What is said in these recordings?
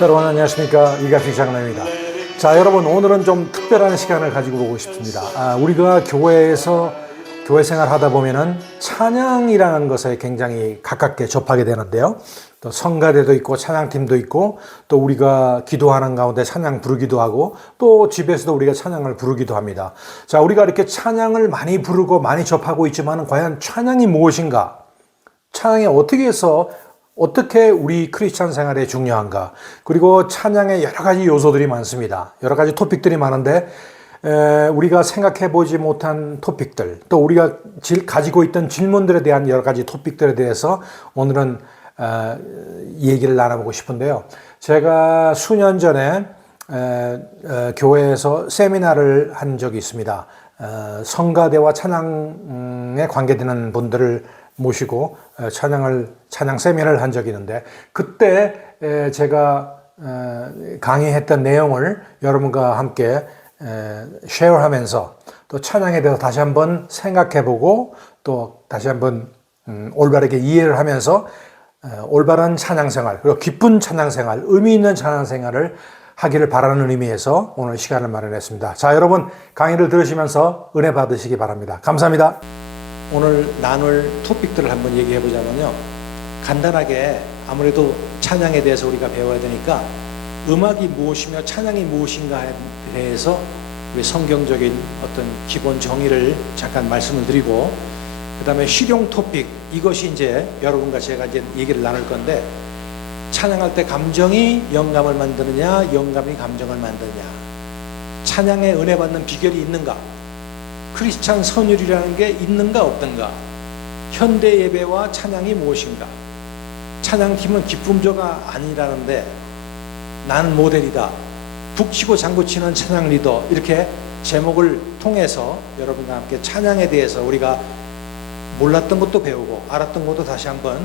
여러분 안녕하십니까, 이갑식 장로입니다. 자, 여러분 오늘은 좀 특별한 시간을 가지고 보고 싶습니다. 우리가 교회에서 교회 생활하다 보면은 찬양이라는 것에 굉장히 가깝게 접하게 되는데요. 또 성가대도 있고 찬양팀도 있고 또 우리가 기도하는 가운데 찬양 부르기도 하고 또 집에서도 우리가 찬양을 부르기도 합니다. 자, 우리가 이렇게 찬양을 많이 부르고 많이 접하고 있지만 과연 찬양이 무엇인가? 찬양이 어떻게 우리 크리스찬 생활에 중요한가? 그리고 찬양에 여러 가지 요소들이 많습니다. 여러 가지 토픽들이 많은데 우리가 생각해 보지 못한 토픽들, 또 우리가 가지고 있던 질문들에 대한 여러 가지 토픽들에 대해서 오늘은 얘기를 나눠보고 싶은데요. 제가 수년 전에 교회에서 세미나를 한 적이 있습니다. 성가대와 찬양에 관계되는 분들을 모시고 찬양 세미나를 한 적이 있는데, 그때 제가 강의했던 내용을 여러분과 함께 쉐어하면서 또 찬양에 대해서 다시 한번 생각해보고 또 다시 한번 올바르게 이해를 하면서 올바른 찬양생활, 그리고 기쁜 찬양생활, 의미 있는 찬양생활을 하기를 바라는 의미에서 오늘 시간을 마련했습니다. 자, 여러분 강의를 들으시면서 은혜 받으시기 바랍니다. 감사합니다. 오늘 나눌 토픽들을 한번 얘기해 보자면요, 간단하게 아무래도 찬양에 대해서 우리가 배워야 되니까 음악이 무엇이며 찬양이 무엇인가에 대해서 우리 성경적인 어떤 기본 정의를 잠깐 말씀을 드리고, 그 다음에 실용 토픽, 이것이 이제 여러분과 제가 이제 얘기를 나눌 건데, 찬양할 때 감정이 영감을 만드느냐, 영감이 감정을 만드느냐, 찬양에 은혜 받는 비결이 있는가, 크리스찬 선율이라는 게 있는가 없던가, 현대 예배와 찬양이 무엇인가, 찬양팀은 기쁨조가 아니라는데 나는 모델이다, 북치고 장구치는 찬양 리더, 이렇게 제목을 통해서 여러분과 함께 찬양에 대해서 우리가 몰랐던 것도 배우고 알았던 것도 다시 한번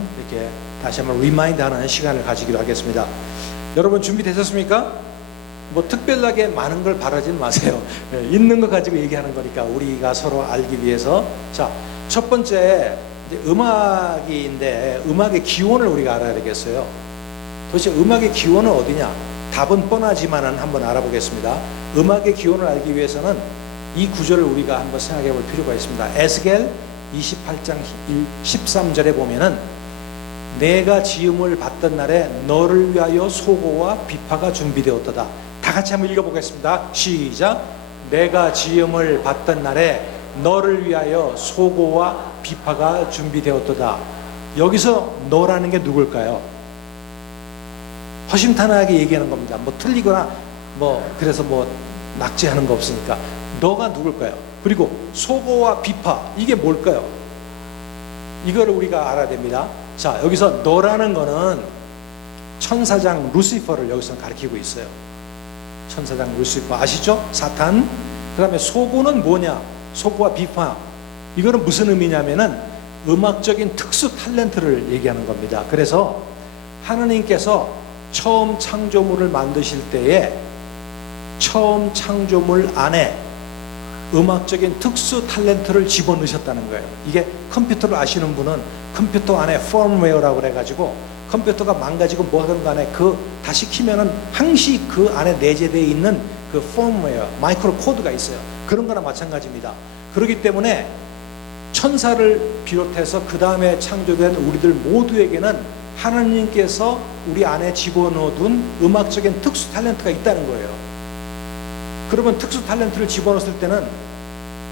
리마인드하는 시간을 가지기로 하겠습니다. 여러분 준비되셨습니까? 뭐 특별하게 많은 걸 바라지 마세요. 있는 거 가지고 얘기하는 거니까 우리가 서로 알기 위해서. 자, 첫 번째 이제 음악인데 음악의 기원을 우리가 알아야 되겠어요. 도대체 음악의 기원은 어디냐? 답은 뻔하지만은 한번 알아보겠습니다. 음악의 기원을 알기 위해서는 이 구절을 우리가 한번 생각해 볼 필요가 있습니다. 에스겔 28장 13절에 보면은 내가 지음을 받던 날에 너를 위하여 소고와 비파가 준비되었도다. 다 같이 한번 읽어보겠습니다. 시작. 내가 지음을 받던 날에 너를 위하여 소고와 비파가 준비되었도다. 여기서 너라는 게 누굴까요? 허심탄회하게 얘기하는 겁니다. 뭐 틀리거나 그래서 낙제하는 거 없으니까. 너가 누굴까요? 그리고 소고와 비파, 이게 뭘까요? 이거를 우리가 알아야 됩니다. 자, 여기서 너라는 거는 천사장 루시퍼를 여기서 가리키고 있어요. 천사장 루시퍼 아시죠? 사탄. 그 다음에 소고는 뭐냐? 소고와 비파, 이거는 무슨 의미냐면은 음악적인 특수 탤런트를 얘기하는 겁니다. 그래서 하나님께서 처음 창조물을 만드실 때에 처음 창조물 안에 음악적인 특수 탤런트를 집어넣으셨다는 거예요. 이게 컴퓨터를 아시는 분은 컴퓨터 안에 펌웨어라고 그래가지고 컴퓨터가 망가지고 뭐하든 간에 다시 키면은 항시 그 안에 내재되어 있는 그 펌웨어, 마이크로 코드가 있어요. 그런 거나 마찬가지입니다. 그렇기 때문에 천사를 비롯해서 그 다음에 창조된 우리들 모두에게는 하나님께서 우리 안에 집어넣어둔 음악적인 특수 탤런트가 있다는 거예요. 그러면 특수 탤런트를 집어넣었을 때는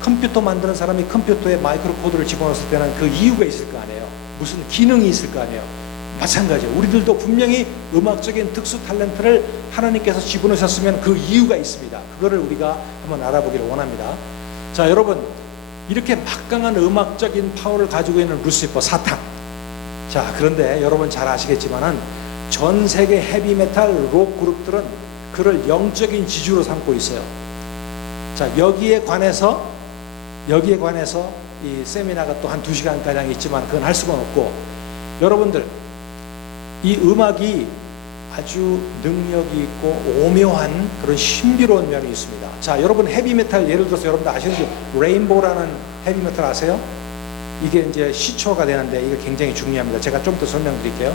컴퓨터 만드는 사람이 컴퓨터에 마이크로 코드를 집어넣었을 때는 그 이유가 있을 거 아니에요. 무슨 기능이 있을 거 아니에요. 마찬가지예요. 우리들도 분명히 음악적인 특수 탤런트를 하나님께서 집어넣으셨으면 그 이유가 있습니다. 그거를 우리가 한번 알아보기를 원합니다. 자, 여러분, 이렇게 막강한 음악적인 파워를 가지고 있는 루시퍼, 사탄. 자, 그런데 여러분 잘 아시겠지만은 전 세계 헤비메탈 록 그룹들은 그를 영적인 지주로 삼고 있어요. 자, 여기에 관해서 이 세미나가 또 한 2시간가량 있지만 그건 할 수가 없고, 여러분들 이 음악이 아주 능력이 있고 오묘한 그런 신비로운 면이 있습니다. 자, 여러분 헤비메탈, 예를 들어서 여러분들 아시는지 레인보우라는 헤비메탈 아세요? 이게 이제 시초가 되는데 이게 굉장히 중요합니다. 제가 좀 더 설명드릴게요.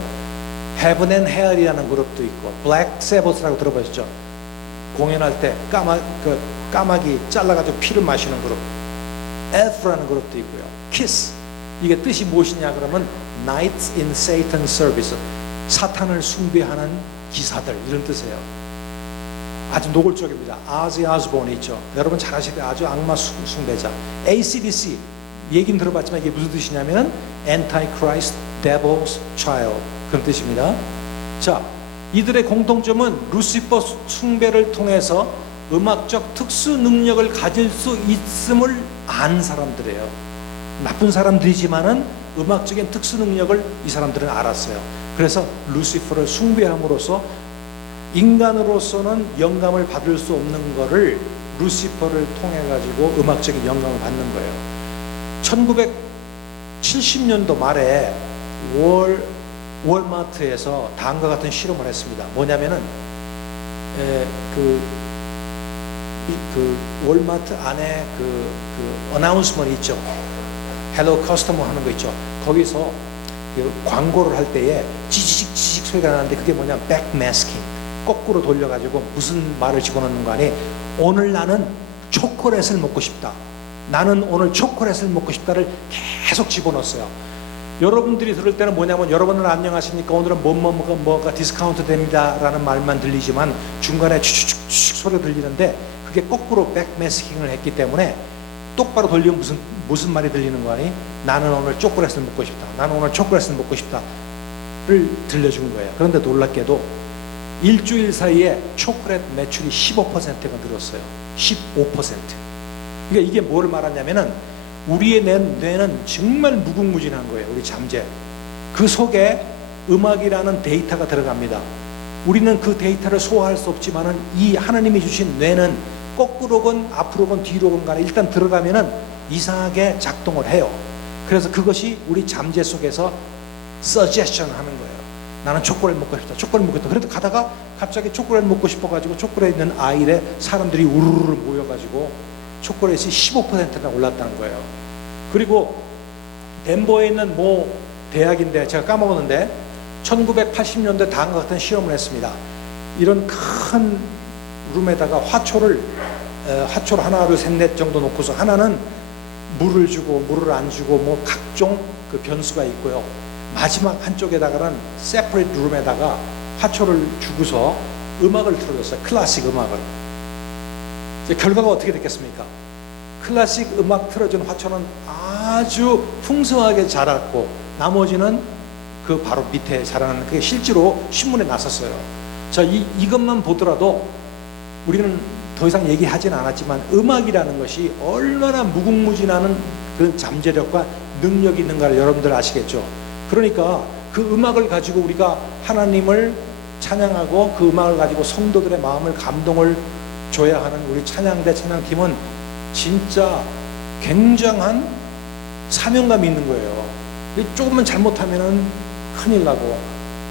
Heaven and Hell이라는 그룹도 있고, Black Sabbath라고 들어보셨죠? 공연할 때 까마귀 잘라가지고 피를 마시는 그룹, Elf라는 그룹도 있고요. Kiss, 이게 뜻이 무엇이냐 그러면 Knights in Satan's Service, 사탄을 숭배하는 기사들, 이런 뜻이에요. 아주 노골적입니다. 아지 아스본 있죠. 여러분 잘 아시죠? 아주 악마 숭배자. AC/DC 얘기는 들어봤지만 이게 무슨 뜻이냐면 Antichrist, Devil's Child, 그런 뜻입니다. 자, 이들의 공통점은 루시퍼 숭배를 통해서 음악적 특수 능력을 가질 수 있음을 안 사람들이에요. 나쁜 사람들이지만은 음악적인 특수 능력을 이 사람들은 알았어요. 그래서 루시퍼를 숭배함으로써 인간으로서는 영감을 받을 수 없는 거를 루시퍼를 통해 가지고 음악적인 영감을 받는 거예요. 1970년도 말에 월마트에서 다음과 같은 실험을 했습니다. 뭐냐면은 월마트 안에 어나운스먼트 있죠. 헬로 커스터머 하는 거 있죠. 거기서 광고를 할 때에 지직 소리가 나는데 그게 뭐냐면 백매스킹, 거꾸로 돌려가지고 무슨 말을 집어넣는 거 아니, 오늘 나는 초콜릿을 먹고 싶다, 나는 오늘 초콜릿을 먹고 싶다를 계속 집어넣었어요. 여러분들이 들을 때는 뭐냐면, 여러분은 안녕하십니까, 오늘은 뭐가 디스카운트 됩니다 라는 말만 들리지만 중간에 추추추 소리가 들리는데 그게 거꾸로 백매스킹을 했기 때문에 똑바로 돌리면 무슨 말이 들리는 거 아니? 나는 오늘 초콜릿을 먹고 싶다, 나는 오늘 초콜릿을 먹고 싶다를 들려준 거예요. 그런데 놀랍게도 일주일 사이에 초콜릿 매출이 15%가 늘었어요. 15%. 그러니까 이게 뭘 말하냐면은 우리의 뇌는 정말 무궁무진한 거예요. 우리 잠재. 그 속에 음악이라는 데이터가 들어갑니다. 우리는 그 데이터를 소화할 수 없지만은 이 하나님이 주신 뇌는 거꾸로건 앞으로건 뒤로건 간에 일단 들어가면은 이상하게 작동을 해요. 그래서 그것이 우리 잠재 속에서 서제션 하는 거예요. 나는 초콜릿 먹고 싶다, 초콜릿 먹고 싶다. 그래도 가다가 갑자기 초콜릿 먹고 싶어가지고 초콜릿 있는 아일에 사람들이 우르르 모여가지고 초콜릿이 15%나 올랐다는 거예요. 그리고 덴버에 있는 뭐 대학인데 제가 까먹었는데 1980년대 다음과 같은 실험을 했습니다. 이런 큰 룸에다가 화초를 하나 둘 셋 넷 정도 놓고서 하나는 물을 주고 물을 안 주고 뭐 각종 그 변수가 있고요. 마지막 한쪽에다가는 세퍼레이트 룸에다가 화초를 주고서 음악을 틀어줬어요. 클래식 음악을. 결과가 어떻게 됐겠습니까? 클래식 음악 틀어준 화초는 아주 풍성하게 자랐고 나머지는 그 바로 밑에 자라는, 그게 실제로 신문에 났었어요. 자, 이것만 보더라도 우리는 더 이상 얘기하진 않았지만 음악이라는 것이 얼마나 무궁무진한 그 잠재력과 능력이 있는가를 여러분들 아시겠죠? 그러니까 그 음악을 가지고 우리가 하나님을 찬양하고 그 음악을 가지고 성도들의 마음을 감동을 줘야 하는 우리 찬양대 찬양팀은 진짜 굉장한 사명감이 있는 거예요. 조금만 잘못하면은 큰일 나고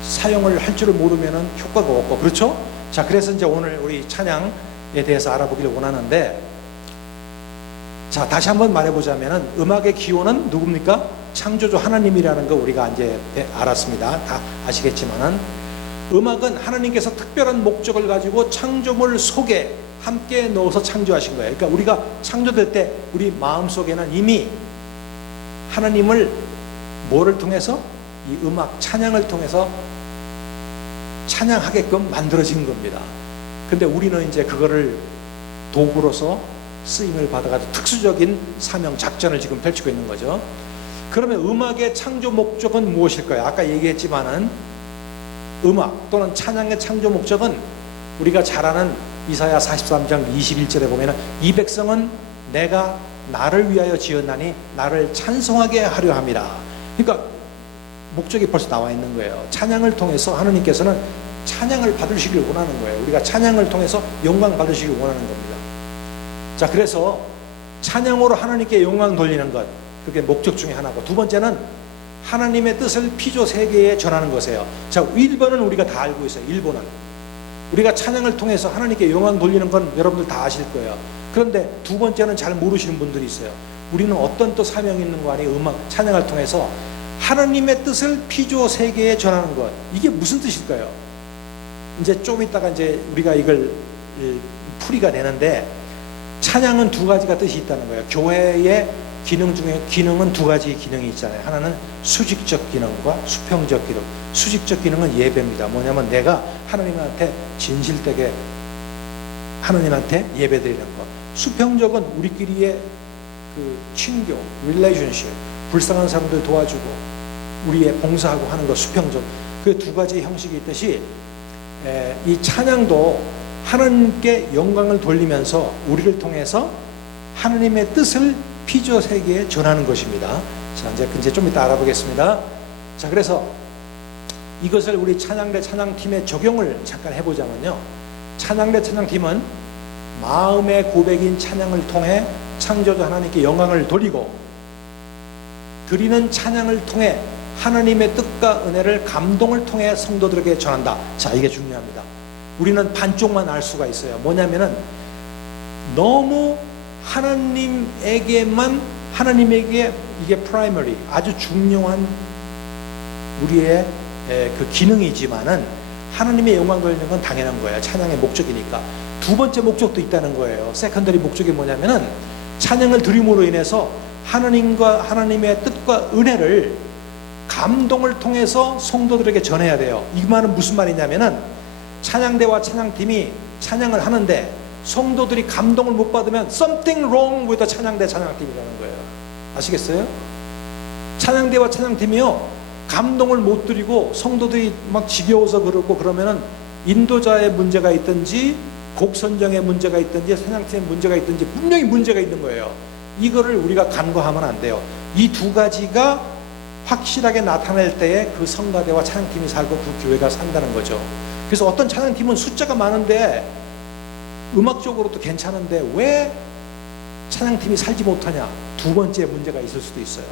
사용을 할 줄을 모르면은 효과가 없고, 그렇죠? 자, 그래서 이제 오늘 우리 찬양에 대해서 알아보기를 원하는데, 자, 다시 한번 말해보자면은 음악의 기원은 누굽니까? 창조주 하나님이라는 거 우리가 이제 알았습니다. 다 아시겠지만은 음악은 하나님께서 특별한 목적을 가지고 창조물 속에 함께 넣어서 창조하신 거예요. 그러니까 우리가 창조될 때 우리 마음속에는 이미 하나님을 뭐를 통해서? 이 음악, 찬양을 통해서 찬양하게끔 만들어진 겁니다. 근데 우리는 이제 그거를 도구로서 쓰임을 받아가지고 특수적인 사명, 작전을 지금 펼치고 있는 거죠. 그러면 음악의 창조 목적은 무엇일까요? 아까 얘기했지만은 음악 또는 찬양의 창조 목적은 우리가 잘 아는 이사야 43장 21절에 보면은 이 백성은 내가 나를 위하여 지었나니 나를 찬송하게 하려 함이라. 그러니까 목적이 벌써 나와 있는 거예요. 찬양을 통해서 하느님께서는 찬양을 받으시길 원하는 거예요. 우리가 찬양을 통해서 영광 받으시길 원하는 겁니다. 자, 그래서 찬양으로 하나님께 영광 돌리는 것, 그게 목적 중에 하나고, 두 번째는 하나님의 뜻을 피조 세계에 전하는 것이에요. 자, 1번은 우리가 다 알고 있어요. 1번은 우리가 찬양을 통해서 하나님께 영광 돌리는 건 여러분들 다 아실 거예요. 그런데 두 번째는 잘 모르시는 분들이 있어요. 우리는 어떤 또 사명이 있는 거 아니에요? 음악, 찬양을 통해서 하나님의 뜻을 피조 세계에 전하는 것. 이게 무슨 뜻일까요? 이제 좀 이따가 이제 우리가 이걸 풀이가 되는데, 찬양은 두 가지가 뜻이 있다는 거예요. 교회의 기능 중에 기능은 두 가지 기능이 있잖아요. 하나는 수직적 기능과 수평적 기능. 수직적 기능은 예배입니다. 뭐냐면 내가 하나님한테 진실되게 하나님한테 예배드리는 것. 수평적은 우리끼리의 그 친교, relationship, 불쌍한 사람들 도와주고 우리의 봉사하고 하는 것, 수평적. 그 두 가지 형식이 있듯이 이 찬양도 하나님께 영광을 돌리면서 우리를 통해서 하나님의 뜻을 피조 세계에 전하는 것입니다. 자, 이제 좀 이따 알아보겠습니다. 자, 그래서 이것을 우리 찬양대 찬양팀에 적용을 잠깐 해보자면요. 찬양대 찬양팀은 마음의 고백인 찬양을 통해 창조주 하나님께 영광을 돌리고, 드리는 찬양을 통해 하나님의 뜻과 은혜를 감동을 통해 성도들에게 전한다. 자, 이게 중요합니다. 우리는 반쪽만 알 수가 있어요. 뭐냐면은 너무 하나님에게 이게 프라이머리, 아주 중요한 우리의 그 기능이지만은 하나님의 영광 돌리는 건 당연한 거예요. 찬양의 목적이니까. 두 번째 목적도 있다는 거예요. 세컨더리 목적이 뭐냐면은 찬양을 드림으로 인해서 하나님과 하나님의 뜻과 은혜를 감동을 통해서 성도들에게 전해야 돼요. 이 말은 무슨 말이냐면은 찬양대와 찬양팀이 찬양을 하는데 성도들이 감동을 못 받으면 something wrong with the 찬양대 찬양팀이라는 거예요. 아시겠어요? 찬양대와 찬양팀이요, 감동을 못 드리고 성도들이 막 지겨워서 그러고 그러면은 인도자의 문제가 있든지 곡 선정에 문제가 있든지 찬양팀에 문제가 있든지 분명히 문제가 있는 거예요. 이거를 우리가 간과하면 안 돼요. 이 두 가지가 확실하게 나타낼 때에 그 성가대와 찬양팀이 살고 그 교회가 산다는 거죠. 그래서 어떤 찬양팀은 숫자가 많은데 음악적으로도 괜찮은데 왜 찬양팀이 살지 못하냐? 두 번째 문제가 있을 수도 있어요.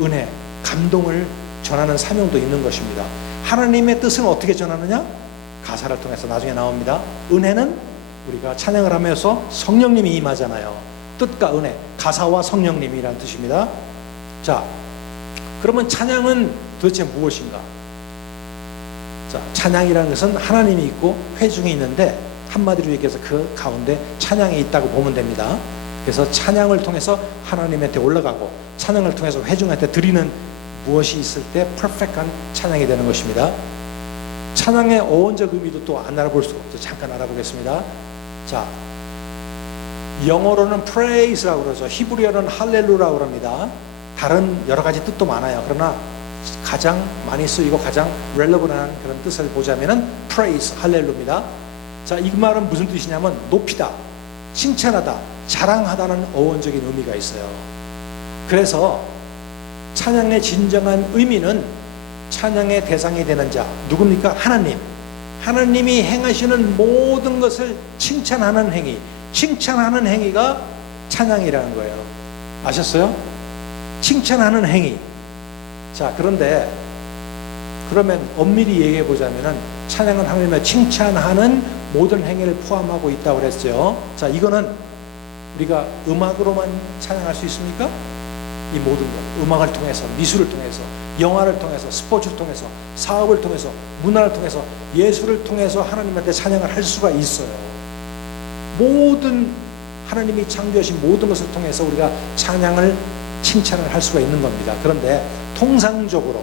은혜, 감동을 전하는 사명도 있는 것입니다. 하나님의 뜻은 어떻게 전하느냐? 가사를 통해서 나중에 나옵니다. 은혜는 우리가 찬양을 하면서 성령님이 임하잖아요. 뜻과 은혜, 가사와 성령님이라는 뜻입니다. 자, 그러면 찬양은 도대체 무엇인가? 자, 찬양이라는 것은 하나님이 있고 회중이 있는데 한마디로 얘기해서 그 가운데 찬양이 있다고 보면 됩니다. 그래서 찬양을 통해서 하나님한테 올라가고 찬양을 통해서 회중한테 드리는 무엇이 있을 때 퍼펙트한 찬양이 되는 것입니다. 찬양의 어원적 의미도 또 안 알아볼 수가 없죠. 잠깐 알아보겠습니다. 자, 영어로는 praise라고 그러죠. 히브리어는 할렐루라고 합니다. 다른 여러 가지 뜻도 많아요. 그러나 가장 많이 쓰이고 가장 relevant한 그런 뜻을 보자면은 praise, 할렐루입니다. 자, 이 말은 무슨 뜻이냐면 높이다, 칭찬하다, 자랑하다는 어원적인 의미가 있어요. 그래서 찬양의 진정한 의미는 찬양의 대상이 되는 자, 누굽니까? 하나님. 하나님이 행하시는 모든 것을 칭찬하는 행위, 칭찬하는 행위가 찬양이라는 거예요. 아셨어요? 칭찬하는 행위. 자, 그런데 그러면 엄밀히 얘기해 보자면은 찬양은 하나님을 칭찬하는 모든 행위를 포함하고 있다고 그랬죠. 자, 이거는 우리가 음악으로만 찬양할 수 있습니까? 이 모든 것, 음악을 통해서, 미술을 통해서, 영화를 통해서, 스포츠를 통해서, 사업을 통해서, 문화를 통해서, 예술을 통해서 하나님한테 찬양을 할 수가 있어요. 모든 하나님이 창조하신 모든 것을 통해서 우리가 찬양을, 칭찬을 할 수가 있는 겁니다. 그런데 통상적으로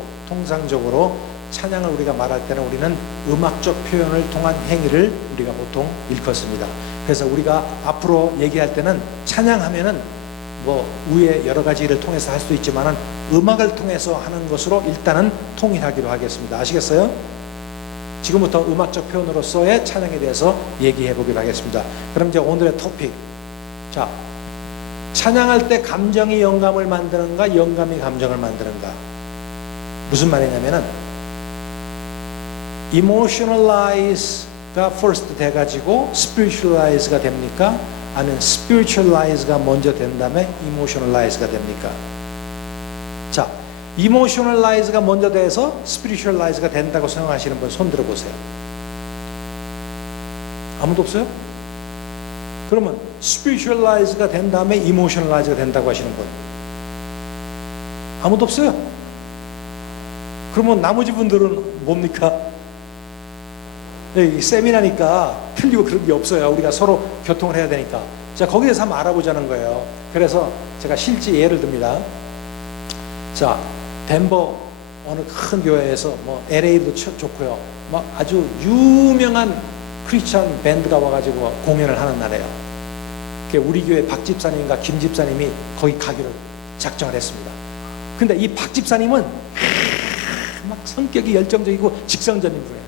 찬양을 우리가 말할 때는 우리는 음악적 표현을 통한 행위를 우리가 보통 일컫습니다. 그래서 우리가 앞으로 얘기할 때는 찬양하면은 뭐 위에 여러 가지를 통해서 할 수 있지만은 음악을 통해서 하는 것으로 일단은 통일하기로 하겠습니다. 아시겠어요? 지금부터 음악적 표현으로서의 찬양에 대해서 얘기해 보기로 하겠습니다. 그럼 이제 오늘의 토픽. 자, 찬양할 때 감정이 영감을 만드는가, 영감이 감정을 만드는가? 무슨 말이냐면은 emotionalize가 first 돼가지고 spiritualize가 됩니까? 아니면 spiritualize가 먼저 된 다음에 emotionalize가 됩니까? 자, emotionalize가 먼저 돼서 spiritualize가 된다고 생각하시는 분 손 들어보세요. 아무도 없어요? 그러면 spiritualize가 된 다음에 emotionalize가 된다고 하시는 분 아무도 없어요? 그러면 나머지 분들은 뭡니까? 이 세미나니까 틀리고 그런 게 없어요. 우리가 서로 교통을 해야 되니까. 자, 거기에서 한번 알아보자는 거예요. 그래서 제가 실제 예를 듭니다. 자, 덴버 어느 큰 교회에서 뭐 LA도 좋고요. 막 아주 유명한 크리스천 밴드가 와가지고 공연을 하는 날이에요. 우리 교회 박 집사님과 김 집사님이 거기 가기로 작정을 했습니다. 근데 이 박 집사님은 막 성격이 열정적이고 직성적인 분이에요.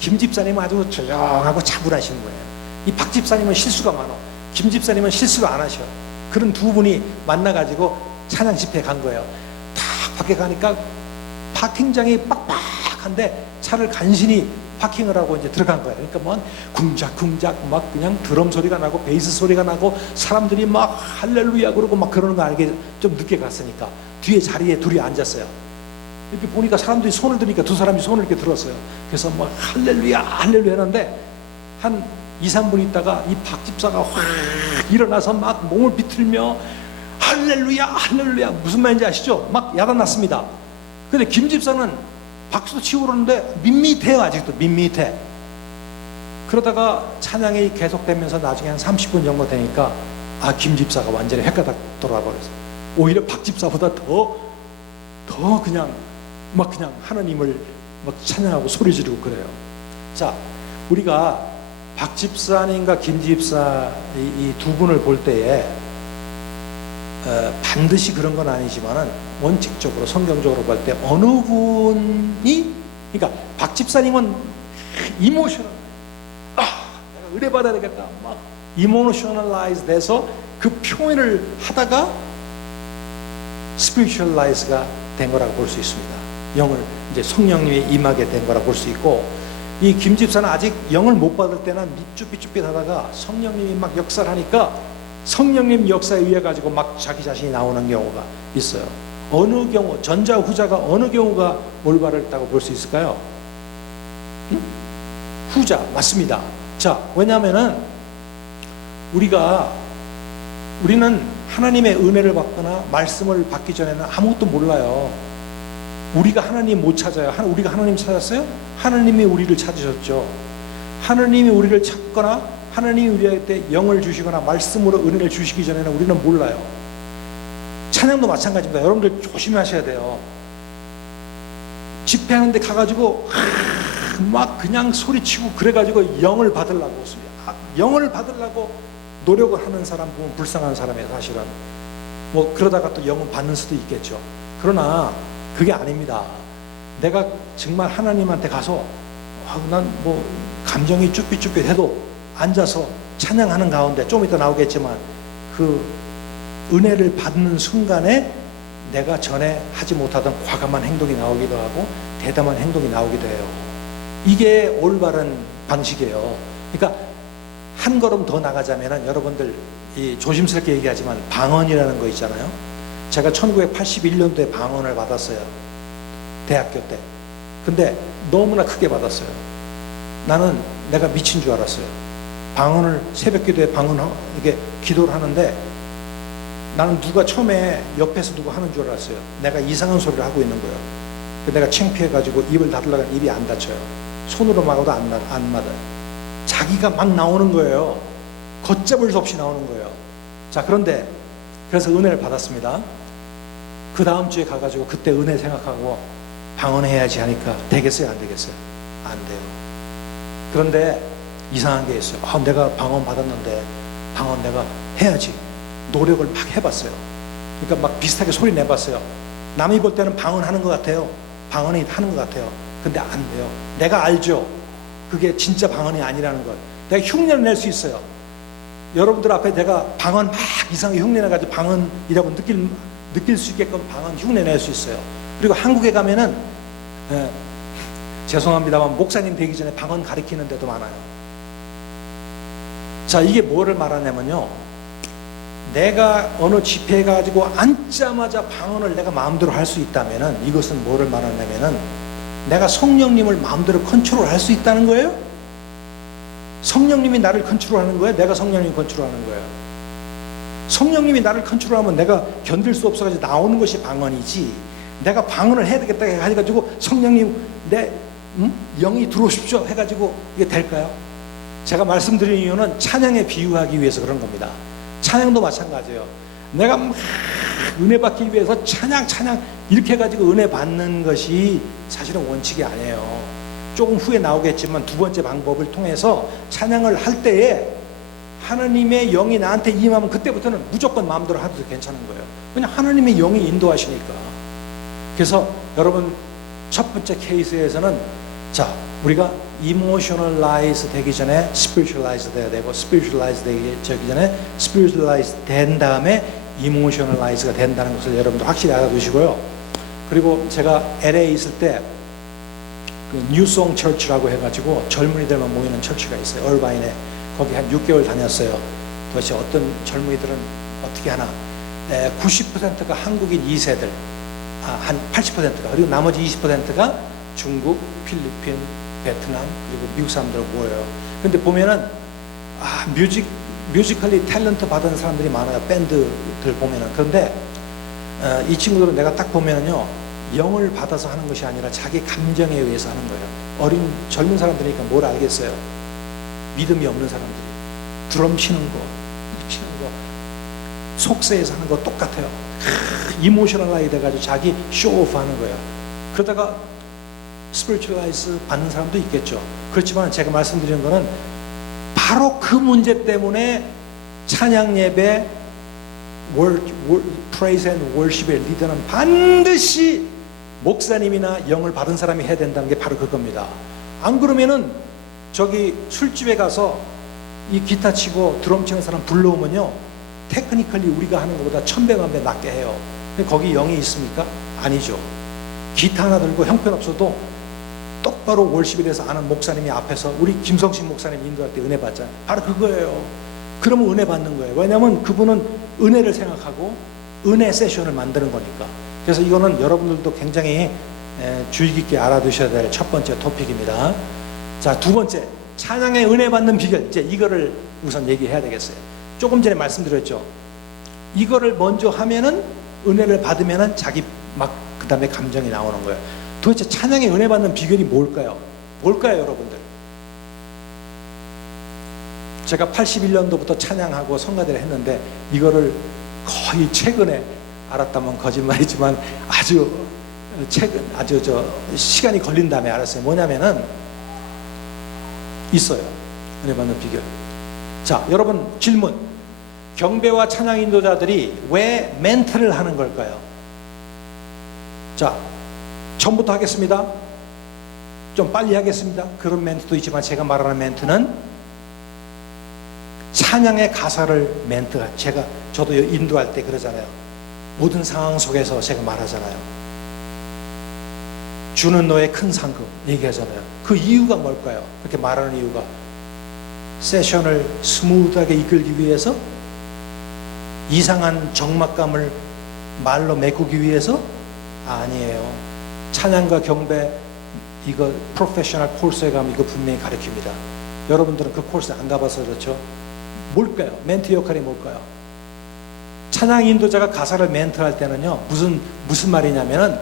김 집사님은 아주 조용하고 차분하신 분이에요. 이 박 집사님은 실수가 많아. 김 집사님은 실수를 안 하셔. 그런 두 분이 만나가지고 찬양 집회에 간 거예요. 딱 밖에 가니까 파킹장이 빡빡한데 차를 간신히 파킹을 하고 이제 들어간 거예요. 그러니까 뭐 쿵작쿵작 막 그냥 드럼 소리가 나고 베이스 소리가 나고 사람들이 막 할렐루야 그러고 막 그러는 거 알게 좀 늦게 갔으니까 뒤에 자리에 둘이 앉았어요. 이렇게 보니까 사람들이 손을 드니까 두 사람이 손을 이렇게 들었어요. 그래서 막 할렐루야 할렐루야 하는데 한 2, 3분 있다가 이 박 집사가 확 일어나서 막 몸을 비틀며 할렐루야 할렐루야 무슨 말인지 아시죠? 막 야단났습니다. 근데 김 집사는 박수도 치고 그러는데 밋밋해요. 아직도 밋밋해. 그러다가 찬양이 계속되면서 나중에 한 30분 정도 되니까 김 집사가 완전히 헷가닥 돌아버렸어요. 오히려 박 집사보다 더 그냥 막 그냥 하나님을 막 찬양하고 소리 지르고 그래요. 자, 우리가 박 집사님과 김 집사 이 두 분을 볼 때에 반드시 그런 건 아니지만은 원칙적으로 성경적으로 볼 때 어느 분이 그러니까 박 집사님은 이모셔널 내가 의뢰 받아야 되겠다 막 이모셔널라이즈 돼서 그 표현을 하다가 스피리추얼라이즈가 된 거라고 볼 수 있습니다. 영을 이제 성령님이 임하게 된 거라고 볼 수 있고 이 김 집사는 아직 영을 못 받을 때는 삐쭉삐쭉 하다가 성령님이 막 역사를 하니까 성령님 역사에 의해 가지고 막 자기 자신이 나오는 경우가 있어요. 어느 경우 전자 후자가 어느 경우가 올바르다고 볼 수 있을까요? 후자 맞습니다. 자, 왜냐하면은 우리는 하나님의 은혜를 받거나 말씀을 받기 전에는 아무것도 몰라요. 우리가 하나님 못 찾아요. 우리가 하나님 찾았어요? 하나님이 우리를 찾으셨죠. 하나님이 우리를 찾거나 하나님이 우리한테 영을 주시거나 말씀으로 은혜를 주시기 전에는 우리는 몰라요. 찬양도 마찬가지입니다. 여러분들 조심하셔야 돼요. 집회하는데 가가지고 막 그냥 소리치고 그래가지고 영을 받으려고 노력을 하는 사람 보면 불쌍한 사람이에요. 사실은 뭐 그러다가 또 영을 받는 수도 있겠죠. 그러나 그게 아닙니다. 내가 정말 하나님한테 가서 난 뭐 감정이 쭈삣쭈삣해도 앉아서 찬양하는 가운데 좀 이따 나오겠지만 그 은혜를 받는 순간에 내가 전에 하지 못하던 과감한 행동이 나오기도 하고 대담한 행동이 나오기도 해요. 이게 올바른 방식이에요. 그러니까 한 걸음 더 나가자면 여러분들 조심스럽게 얘기하지만 방언이라는 거 있잖아요. 제가 1981년도에 방언을 받았어요. 대학교 때. 근데 너무나 크게 받았어요. 나는 내가 미친 줄 알았어요. 방언을 새벽 기도에 이렇게 기도를 하는데 나는 누가 처음에 옆에서 누가 하는 줄 알았어요. 내가 이상한 소리를 하고 있는 거예요. 내가 창피해가지고 입을 닫으려고 하면 입이 안 닫혀요. 손으로 막아도 안 맞아요. 자기가 막 나오는 거예요. 걷잡을 수 없이 나오는 거예요. 자, 그래서 은혜를 받았습니다. 그 다음 주에 가가지고 그때 은혜 생각하고 방언해야지 하니까 되겠어요? 안 되겠어요? 안 돼요. 그런데 이상한 게 있어요. 내가 방언 받았는데 방언 내가 해야지. 노력을 막 해봤어요. 그러니까 막 비슷하게 소리 내봤어요. 남이 볼 때는 방언하는 것 같아요. 방언이 하는 것 같아요. 근데 안 돼요. 내가 알죠. 그게 진짜 방언이 아니라는 걸. 내가 흉내를 낼 수 있어요. 여러분들 앞에 내가 방언 막 이상하게 흉내내가지고 방언이라고 느낄 수 있게끔 방언 흉내 낼 수 있어요. 그리고 한국에 가면은 죄송합니다만 목사님 되기 전에 방언 가르치는 데도 많아요. 자, 이게 뭐를 말하냐면요, 내가 어느 집회에 가지고 앉자마자 방언을 내가 마음대로 할 수 있다면은 이것은 뭐를 말하냐면은 내가 성령님을 마음대로 컨트롤할 수 있다는 거예요. 성령님이 나를 컨트롤하는 거예요? 내가 성령님 컨트롤하는 거예요? 성령님이 나를 컨트롤하면 내가 견딜 수 없어가지고 나오는 것이 방언이지, 내가 방언을 해야 되겠다 해가지고 성령님 내 영이 들어오십시오 해가지고 이게 될까요? 제가 말씀드린 이유는 찬양에 비유하기 위해서 그런 겁니다. 찬양도 마찬가지예요. 내가 막 은혜 받기 위해서 찬양 이렇게 해가지고 은혜 받는 것이 사실은 원칙이 아니에요. 조금 후에 나오겠지만 두 번째 방법을 통해서 찬양을 할 때에 하나님의 영이 나한테 임하면 그때부터는 무조건 마음대로 하도 괜찮은 거예요. 그냥 하나님의 영이 인도하시니까. 그래서 여러분 첫 번째 케이스에서는 자, 우리가 emotionalize 되기 전에 spiritualize 돼야 되고 spiritualize 되기 전에 spiritualize 된 다음에 emotionalize가 된다는 것을 여러분들 확실히 알아두시고요. 그리고 제가 LA에 있을 때 그 뉴송 처치라고 해가지고 젊은이들만 모이는 처치가 있어요. 얼바인에. 거기 한 6개월 다녔어요. 도대체 어떤 젊은이들은 어떻게 하나 90%가 한국인 2세들, 한 80%가, 그리고 나머지 20%가 중국, 필리핀, 베트남, 그리고 미국 사람들 모여요. 근데 보면은 뮤지컬리 탤런트 받은 사람들이 많아요. 밴드들 보면은. 그런데 이 친구들은 내가 딱 보면은요, 영을 받아서 하는 것이 아니라 자기 감정에 의해서 하는 거예요. 젊은 사람들이니까 뭘 알겠어요. 믿음이 없는 사람들이 드럼 치는 거 속세에서 하는 거 똑같아요. 이모셔널하게 돼가지고 자기 쇼오프 하는 거예요. 그러다가 스피리추얼라이즈 받는 사람도 있겠죠. 그렇지만 제가 말씀드리는 거는 바로 그 문제 때문에 찬양 예배 praise and worship의 리더는 반드시 목사님이나 영을 받은 사람이 해야 된다는 게 바로 그겁니다. 안 그러면은 저기 술집에 가서 이 기타 치고 드럼 치는 사람 불러오면요, 테크니컬리 우리가 하는 것보다 1000배만배 낫게 해요. 근데 거기 영이 있습니까? 아니죠. 기타 하나 들고 형편없어도 똑바로 월십에 대해서 아는 목사님이 앞에서 우리 김성식 목사님 인도할 때 은혜 받잖아요. 바로 그거예요. 그러면 은혜 받는 거예요. 왜냐하면 그분은 은혜를 생각하고 은혜 세션을 만드는 거니까. 그래서 이거는 여러분들도 굉장히 주의 깊게 알아두셔야 될 첫 번째 토픽입니다. 자, 두 번째, 찬양의 은혜 받는 비결. 이제 이거를 우선 얘기해야 되겠어요. 조금 전에 말씀드렸죠. 이거를 먼저 하면은 은혜를 받으면은 자기 막 그 다음에 감정이 나오는 거예요. 도대체 찬양의 은혜 받는 비결이 뭘까요? 뭘까요, 여러분들? 제가 81년도부터 찬양하고 성가대를 했는데 이거를 거의 최근에 알았다면 거짓말이지만 아주 시간이 걸린 다음에 알았어요. 뭐냐면은 있어요. 은혜 받는 비결. 자, 여러분 질문. 경배와 찬양 인도자들이 왜 멘트를 하는 걸까요? 자, 처음부터 하겠습니다. 좀 빨리 하겠습니다. 그런 멘트도 있지만 제가 말하는 멘트는 찬양의 가사를 저도 인도할 때 그러잖아요. 모든 상황 속에서 제가 말하잖아요. 주는 너의 큰 상급 얘기하잖아요. 그 이유가 뭘까요? 그렇게 말하는 이유가 세션을 스무드하게 이끌기 위해서, 이상한 적막감을 말로 메꾸기 위해서? 아니에요. 찬양과 경배, 이거 프로페셔널 코스에 가면 이거 분명히 가르칩니다. 여러분들은 그 코스 안 가봐서 그렇죠. 뭘까요? 멘트 역할이 뭘까요? 찬양 인도자가 가사를 멘트할 때는요, 무슨 말이냐면은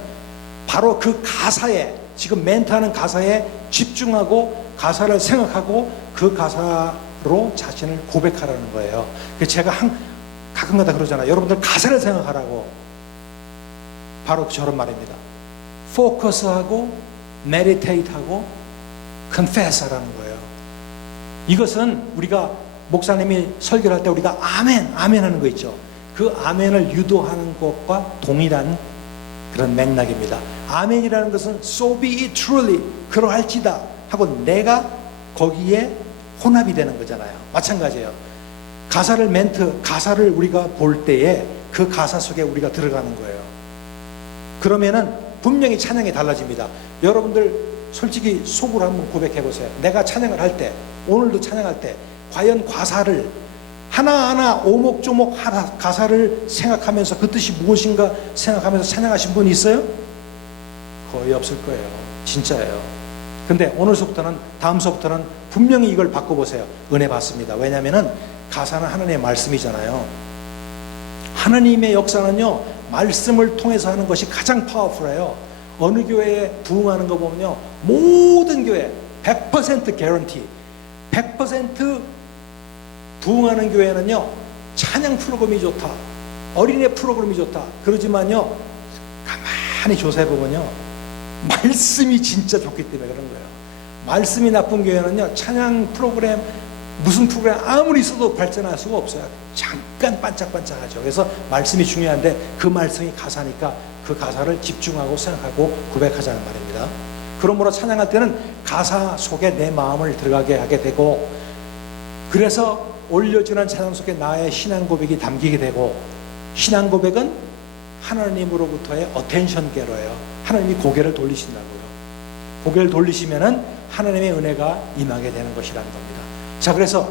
바로 그 가사에, 지금 멘트하는 가사에 집중하고 가사를 생각하고 그 가사로 자신을 고백하라는 거예요. 그래서 제가 가끔가다 그러잖아요. 여러분들 가사를 생각하라고. 바로 저런 말입니다. 포커스하고 메디테이트하고 컨페스하라는 거예요. 이것은 우리가 목사님이 설교할 때 우리가 아멘 하는 거 있죠. 그 아멘을 유도하는 것과 동일한 그런 맥락입니다. 아멘이라는 것은 so be it truly, 그러할지다 하고 내가 거기에 혼합이 되는 거잖아요. 마찬가지예요. 가사를 우리가 볼 때에 그 가사 속에 우리가 들어가는 거예요. 그러면은 분명히 찬양이 달라집니다. 여러분들 솔직히 속으로 한번 고백해 보세요. 내가 찬양을 할 때, 오늘도 찬양할 때 과연 가사를 하나하나 오목조목 가사를 생각하면서 그 뜻이 무엇인가 생각하면서 찬양하신 분 있어요? 거의 없을 거예요. 진짜예요. 근데 오늘서부터는, 다음서부터는 분명히 이걸 바꿔보세요. 은혜 받습니다. 왜냐하면 가사는 하나님의 말씀이잖아요. 하나님의 역사는요, 말씀을 통해서 하는 것이 가장 파워풀해요. 어느 교회에 부흥하는 거 보면요, 모든 교회 100% 개런티, 100% 부흥하는 교회는요, 찬양 프로그램이 좋다, 어린애 프로그램이 좋다 그러지만요, 가만히 조사해 보면요, 말씀이 진짜 좋기 때문에 그런 거예요. 말씀이 나쁜 교회는요, 찬양 프로그램 무슨 프로그램 아무리 있어도 발전할 수가 없어요. 잠깐 반짝반짝하죠. 그래서 말씀이 중요한데 그 말씀이 가사니까 그 가사를 집중하고 생각하고 고백하자는 말입니다. 그러므로 찬양할 때는 가사 속에 내 마음을 들어가게 하게 되고, 그래서 올려지는 찬양 속에 나의 신앙 고백이 담기게 되고, 신앙 고백은 하나님으로부터의 어텐션 게러예요. 하나님이 고개를 돌리신다고요. 고개를 돌리시면은 하나님의 은혜가 임하게 되는 것이라는 겁니다. 자, 그래서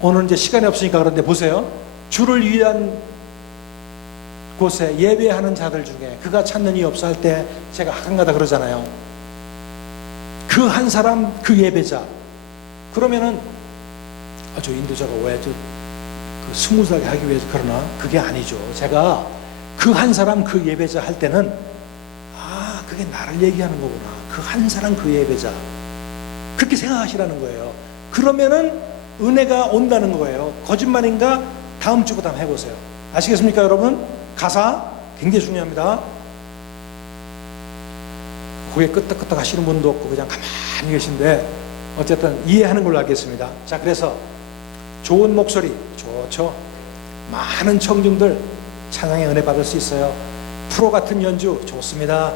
오늘 이제 시간이 없으니까 그런데 보세요. 주를 위한 곳에 예배하는 자들 중에 그가 찾는 이 없어 할 때 제가 가끔가다 그러잖아요. 그 한 사람 그 예배자. 그러면은 저 인도자가 왜 그 스무스하게 하기 위해서 그러나 그게 아니죠. 제가 그 한 사람 그 예배자 할 때는 그게 나를 얘기하는 거구나. 그 한 사람 그 예배자. 그렇게 생각하시라는 거예요. 그러면은 은혜가 온다는 거예요. 거짓말인가? 다음 주부터 한번 해보세요. 아시겠습니까, 여러분? 가사 굉장히 중요합니다. 고개 끄덕끄덕 하시는 분도 없고 그냥 가만히 계신데 어쨌든 이해하는 걸로 하겠습니다. 자, 그래서 좋은 목소리 좋죠. 많은 청중들 찬양의 은혜 받을 수 있어요. 프로 같은 연주 좋습니다.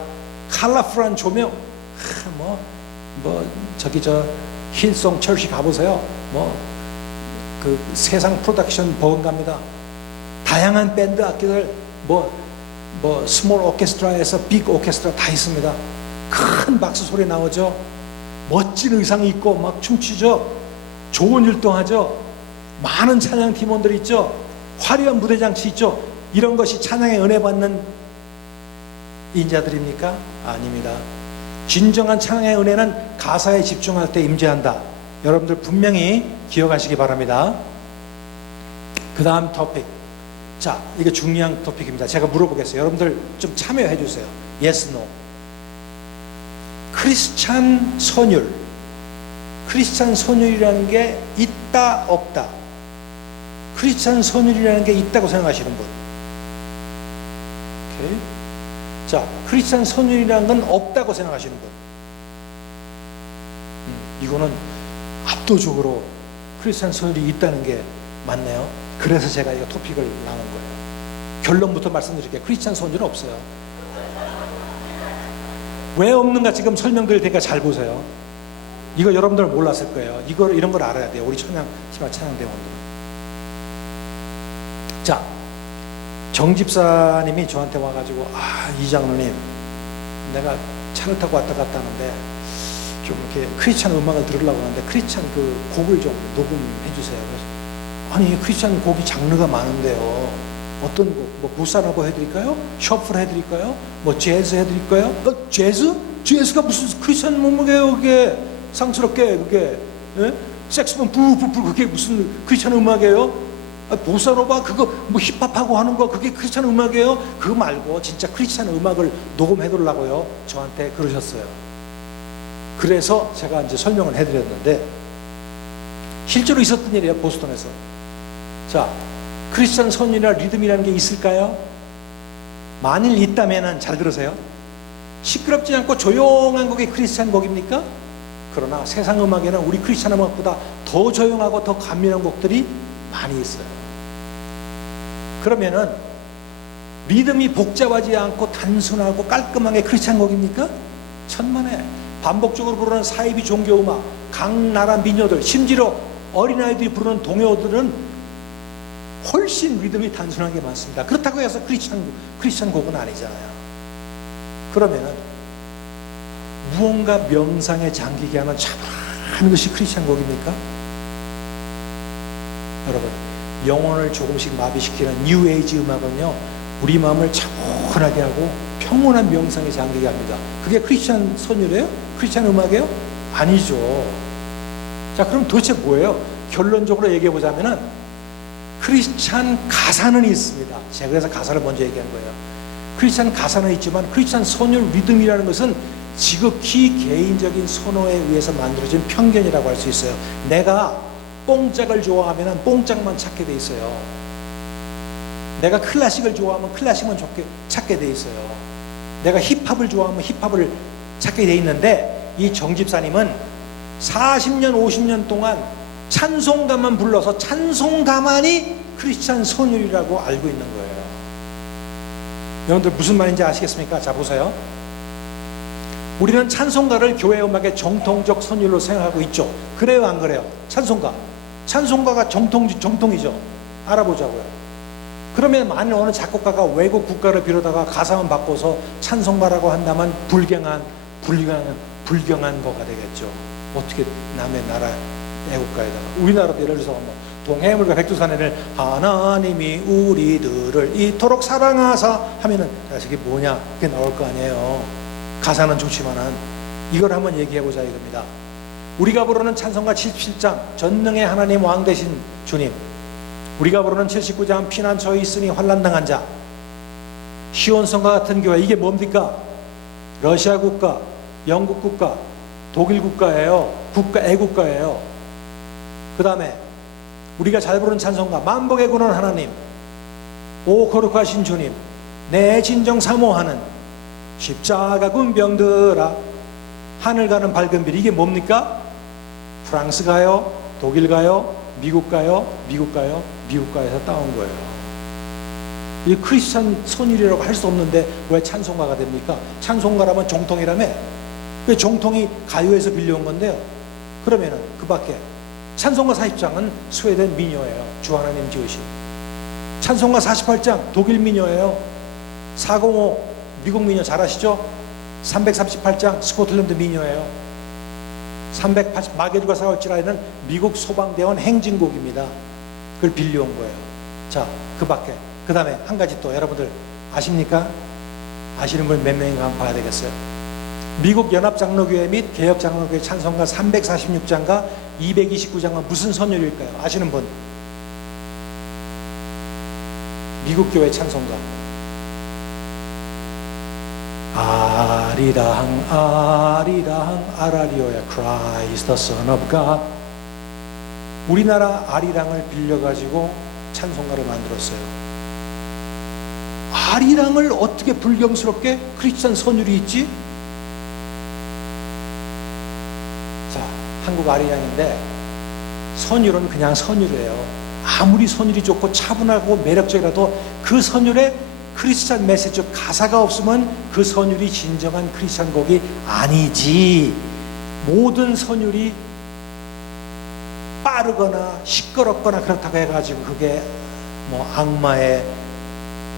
컬러풀한 조명, 저기 힐송 철시 가보세요. 그 세상 프로덕션 버금갑니다. 다양한 밴드 악기들, 스몰 오케스트라에서 빅 오케스트라 다 있습니다. 큰 박수 소리 나오죠. 멋진 의상 입고 막 춤추죠. 좋은 율동하죠. 많은 찬양 팀원들 있죠. 화려한 무대 장치 있죠. 이런 것이 찬양의 은혜 받는 인자들입니까? 아닙니다. 진정한 찬양의 은혜는 가사에 집중할 때 임재한다. 여러분들 분명히 기억하시기 바랍니다. 그 다음 토픽. 자, 이게 중요한 토픽입니다. 제가 물어보겠어요. 여러분들 좀 참여해 주세요. Yes, no. 크리스찬 선율. 크리스찬 선율이라는 게 있다, 없다. 크리스찬 선율이라는 게 있다고 생각하시는 분. 오케이. 자, 크리스찬 선율이라는 건 없다고 생각하시는 분. 이거는 압도적으로 크리스찬 선율이 있다는 게 맞네요. 그래서 제가 이 토픽을 나눈 거예요. 결론부터 말씀드릴게요. 크리스찬 선율은 없어요. 왜 없는가 지금 설명드릴 테니까 잘 보세요. 이거 여러분들 몰랐을 거예요. 이런 걸 알아야 돼요. 우리 찬양대원들은. 자, 정 집사님이 저한테 와가지고 이장로님, 내가 차를 타고 왔다 갔다 하는데 좀 이렇게 크리스찬 음악을 들으려고 하는데 크리스찬 그 곡을 좀 녹음해 주세요. 그래서 아니, 크리스찬 곡이 장르가 많은데요. 어떤 곡? 보사노바 해드릴까요? 셔플 해드릴까요? 재즈 해드릴까요? 재즈? 재즈가 무슨 크리스찬 음악이에요? 그게 상스럽게 그게 색소폰 부부부 그게 무슨 크리스찬 음악이에요? 보사노바 그거 힙합하고 하는 거 그게 크리스찬 음악이에요? 그거 말고 진짜 크리스찬 음악을 녹음해달라고요. 저한테 그러셨어요. 그래서 제가 이제 설명을 해드렸는데 실제로 있었던 일이에요. 보스턴에서. 자, 크리스찬 선율이나 리듬이라는 게 있을까요? 만일 있다면은 잘 들으세요. 시끄럽지 않고 조용한 곡이 크리스찬 곡입니까? 그러나 세상 음악에는 우리 크리스찬 음악보다 더 조용하고 더 감미로운 곡들이 많이 있어요. 그러면은 리듬이 복잡하지 않고 단순하고 깔끔하게 크리스찬 곡입니까? 천만에. 반복적으로 부르는 사이비 종교음악, 각 나라 민요들, 심지어 어린아이들이 부르는 동요들은 훨씬 리듬이 단순한 게 많습니다. 그렇다고 해서 크리스찬 곡은 아니잖아요. 그러면은 무언가 명상에 잠기게 하는 차분한 것이 크리스찬 곡입니까? 여러분, 영혼을 조금씩 마비시키는 뉴에이지 음악은요, 우리 마음을 차분하게 하고 평온한 명상에 잠기게 합니다. 그게 크리스찬 선율이에요? 크리스찬 음악이에요? 아니죠. 자, 그럼 도대체 뭐예요? 결론적으로 얘기해 보자면은 크리스찬 가사는 있습니다. 제가 그래서 가사를 먼저 얘기한 거예요. 크리스찬 가사는 있지만 크리스찬 선율 리듬이라는 것은 지극히 개인적인 선호에 의해서 만들어진 편견이라고 할 수 있어요. 내가 뽕짝을 좋아하면 뽕짝만 찾게 돼 있어요. 내가 클래식을 좋아하면 클래식만 찾게 돼 있어요. 내가 힙합을 좋아하면 힙합을 찾게 돼 있는데, 이 정 집사님은 40년 50년 동안 찬송가만 불러서 찬송가만이 크리스찬 선율이라고 알고 있는 거예요. 여러분들 무슨 말인지 아시겠습니까? 자, 보세요. 우리는 찬송가를 교회 음악의 정통적 선율로 생각하고 있죠. 그래요, 안 그래요? 찬송가가 정통이죠. 알아보자고요. 그러면 만일 어느 작곡가가 외국 국가를 빌어다가 가사만 바꿔서 찬송가라고 한다면 불경한 거가 되겠죠. 어떻게 남의 나라 애국가에다가, 우리나라도 예를 들어서 뭐 동해물과 백두산에를 하나님이 우리들을 이토록 사랑하사 하면은 이게 뭐냐, 그게 나올 거 아니에요. 가사는 좋지만은 이걸 한번 얘기해보자 이겁니다. 우리가 부르는 찬송가 77장 전능의 하나님 왕 되신 주님, 우리가 부르는 79장 피난처에 있으니 환난당한 자, 시온성과 같은 교회, 이게 뭡니까? 러시아 국가, 영국 국가, 독일 국가예요. 애국가예요. 그 다음에 우리가 잘 부르는 찬송가 만복의 군원 하나님, 오 거룩하신 주님, 내 진정 사모하는 십자가 군병들아, 하늘 가는 밝은 빛, 이게 뭡니까? 프랑스 가요? 독일 가요? 미국 가요? 미국가에서 따온 거예요. 이 크리스찬 선율이라고 할 수 없는데 왜 찬송가가 됩니까? 찬송가라면 정통이라며. 그 정통이 가요에서 빌려온 건데요. 그러면은 그 밖에 찬송가 40장은 스웨덴 민요예요. 주 하나님 지으신. 찬송가 48장 독일 민요예요. 405 미국 민요 잘 아시죠? 338장 스코틀랜드 민요예요. 380 마게두가 싸울지라에는 미국 소방대원 행진곡입니다. 그걸 빌려온 거예요. 자, 그 밖에 그 다음에 한 가지 또 여러분들 아십니까? 아시는 분 몇 명인가 한번 봐야 되겠어요. 미국 연합장로교회 및 개혁장로교회 찬송가 346장과 229장은 무슨 선율일까요? 아시는 분? 미국 교회 찬송가. 아리랑 아라리오야 Christ the Son of God. 우리나라 아리랑을 빌려가지고 찬송가를 만들었어요. 아리랑을 어떻게 불경스럽게 크리스찬 선율이 있지? 자, 한국 아리랑인데 선율은 그냥 선율이에요. 아무리 선율이 좋고 차분하고 매력적이라도 그 선율에 크리스찬 메시지, 가사가 없으면 그 선율이 진정한 크리스찬 곡이 아니지. 모든 선율이 빠르거나 시끄럽거나 그렇다고 해가지고 그게 뭐 악마의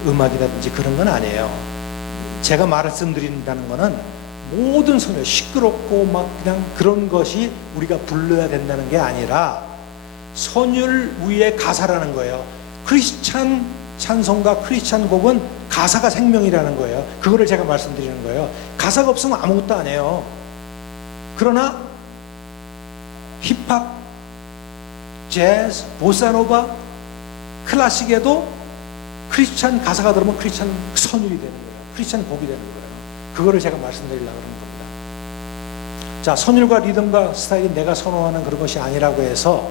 음악이라든지 그런 건 아니에요. 제가 말씀드린다는 거는 모든 선율, 시끄럽고 막 그냥 그런 것이 우리가 불러야 된다는 게 아니라 선율 위에 가사라는 거예요. 크리스찬 찬송가, 크리스찬 곡은 가사가 생명이라는 거예요. 그거를 제가 말씀드리는 거예요. 가사가 없으면 아무것도 안 해요. 그러나 힙합, 재즈, 보사노바, 클래식에도 크리스찬 가사가 들어오면 크리스찬 선율이 되는 거예요. 크리스찬 곡이 되는 거예요. 그거를 제가 말씀드리려고 하는 겁니다. 자, 선율과 리듬과 스타일이 내가 선호하는 그런 것이 아니라고 해서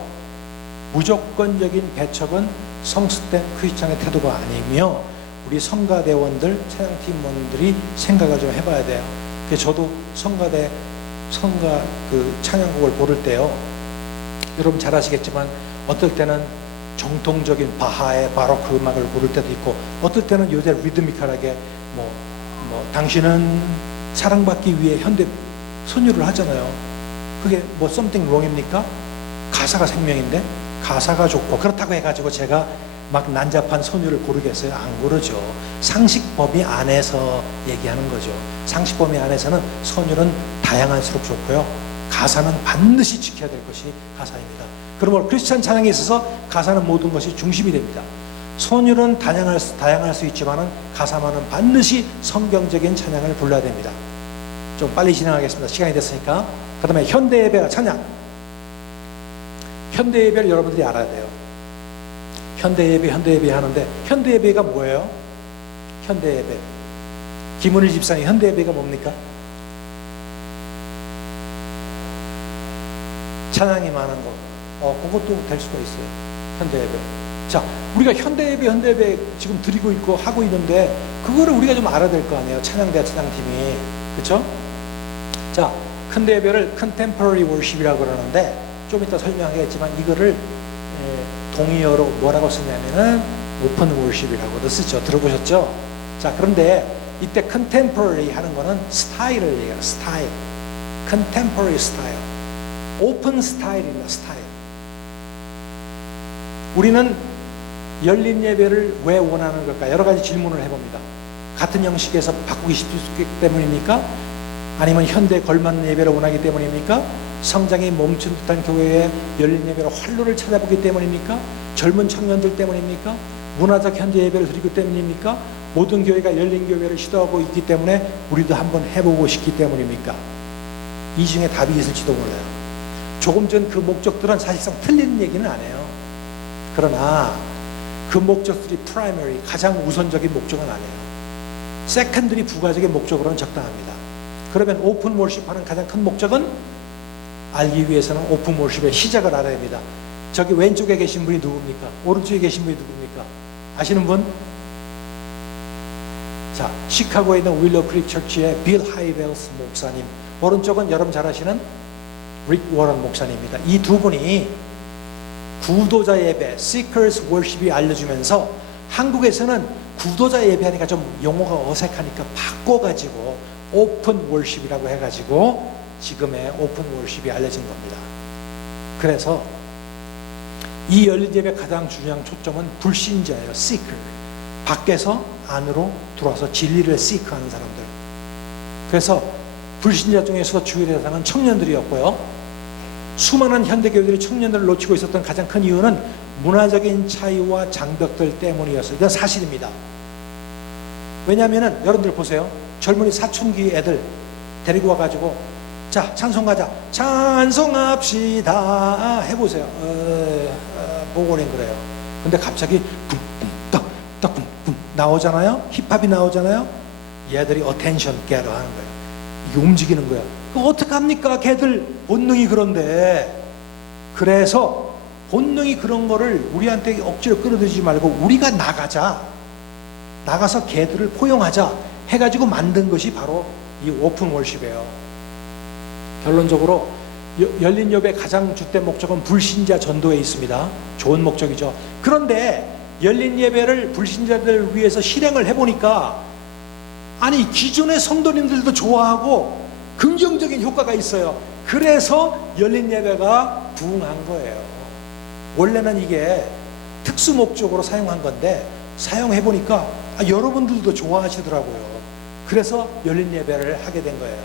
무조건적인 배척은 성숙된 크리스찬의 태도가 아니며 우리 성가대원들, 찬양팀원들이 생각을 좀 해봐야 돼요. 그래서 저도 성가 그 찬양곡을 고를 때요, 여러분 잘 아시겠지만 어떨 때는 정통적인 바하의 바로크 음악을 고를 때도 있고, 어떨 때는 요새 리드미컬하게 당신은 사랑받기 위해 현대 선율을 하잖아요. 그게 뭐 something wrong입니까? 가사가 생명인데 가사가 좋고 그렇다고 해가지고 제가 막 난잡한 선율을 고르겠어요? 안 고르죠. 상식 범위 안에서 얘기하는 거죠. 상식 범위 안에서는 선율은 다양할수록 좋고요, 가사는 반드시 지켜야 될 것이 가사입니다. 그러므로 크리스찬 찬양에 있어서 가사는 모든 것이 중심이 됩니다. 선율은 다양할 수 있지만 가사만은 반드시 성경적인 찬양을 불러야 됩니다. 좀 빨리 진행하겠습니다. 시간이 됐으니까. 그 다음에 현대예배와 찬양. 현대예배를 여러분들이 알아야 돼요. 현대 예배 하는데 현대 예배가 뭐예요? 현대 예배. 김은일 집사님 현대 예배가 뭡니까? 찬양이 많은 거. 그것도 될 수가 있어요. 현대 예배. 자, 우리가 현대 예배 지금 드리고 있고 하고 있는데 그거를 우리가 좀 알아야 될 거 아니에요. 찬양대 찬양팀이. 그렇죠? 자, 현대 예배를 contemporary worship이라고 그러는데 좀 이따 설명하겠지만 이거를 동의어로 뭐라고 쓰냐면은 open worship이라고도 쓰죠. 들어보셨죠? 자, 그런데 이때 contemporary 하는 거는 스타일을 얘기해요. 스타일. contemporary style. open 스타일입니다. 스타일. 우리는 열린 예배를 왜 원하는 걸까? 여러 가지 질문을 해봅니다. 같은 형식에서 바꾸기 쉽기 때문입니까? 아니면 현대에 걸맞는 예배를 원하기 때문입니까? 성장이 멈춘 듯한 교회에 열린 예배로 활로를 찾아보기 때문입니까? 젊은 청년들 때문입니까? 문화적 현대 예배를 드리기 때문입니까? 모든 교회가 열린 교회를 시도하고 있기 때문에 우리도 한번 해보고 싶기 때문입니까? 이 중에 답이 있을지도 몰라요. 조금 전 그 목적들은 사실상 틀린 얘기는 안 해요. 그러나 그 목적들이 primary, 가장 우선적인 목적은 아니에요. secondary, 부가적인 목적으로는 적당합니다. 그러면 오픈 월십 하는 가장 큰 목적은 알기 위해서는 오픈 월십의 시작을 알아야 합니다. 저기 왼쪽에 계신 분이 누굽니까? 오른쪽에 계신 분이 누굽니까? 아시는 분? 자, 시카고에 있는 윌러 크릭 처치의 빌 하이벨스 목사님, 오른쪽은 여러분 잘 아시는 릭 워런 목사님입니다. 이 두 분이 구도자 예배, Seekers Worship이 알려주면서 한국에서는 구도자 예배하니까 좀 용어가 어색하니까 바꿔가지고 오픈 월십이라고 해가지고 지금의 오픈 월십이 알려진 겁니다. 그래서 이 열린 예배 가장 중요한 초점은 불신자예요. Seeker. 밖에서 안으로 들어와서 진리를 seek하는 사람들. 그래서 불신자 중에서도 주의 대상은 청년들이었고요. 수많은 현대교회들이 청년들을 놓치고 있었던 가장 큰 이유는 문화적인 차이와 장벽들 때문이었어요. 이건 사실입니다. 왜냐하면 여러분들 보세요. 젊은이 사춘기 애들 데리고 와가지고 자, 찬송가자, 찬송합시다 해보세요. 보고는 그래요. 근데 갑자기 쿵쿵떡떡쿵쿵 나오잖아요. 힙합이 나오잖아요. 얘들이 어텐션 깨러 하는 거예요. 이게 움직이는 거예요. 어떡합니까? 걔들 본능이 그런데. 그래서 본능이 그런 거를 우리한테 억지로 끌어들이지 말고 우리가 나가서 걔들을 포용하자 해가지고 만든 것이 바로 이 오픈 월십이에요. 결론적으로 열린 예배의 가장 주된 목적은 불신자 전도에 있습니다. 좋은 목적이죠. 그런데 열린 예배를 불신자들을 위해서 실행을 해보니까 아니 기존의 성도님들도 좋아하고 긍정적인 효과가 있어요. 그래서 열린 예배가 부흥한 거예요. 원래는 이게 특수 목적으로 사용한 건데 사용해보니까 여러분들도 좋아하시더라고요. 그래서 열린 예배를 하게 된 거예요.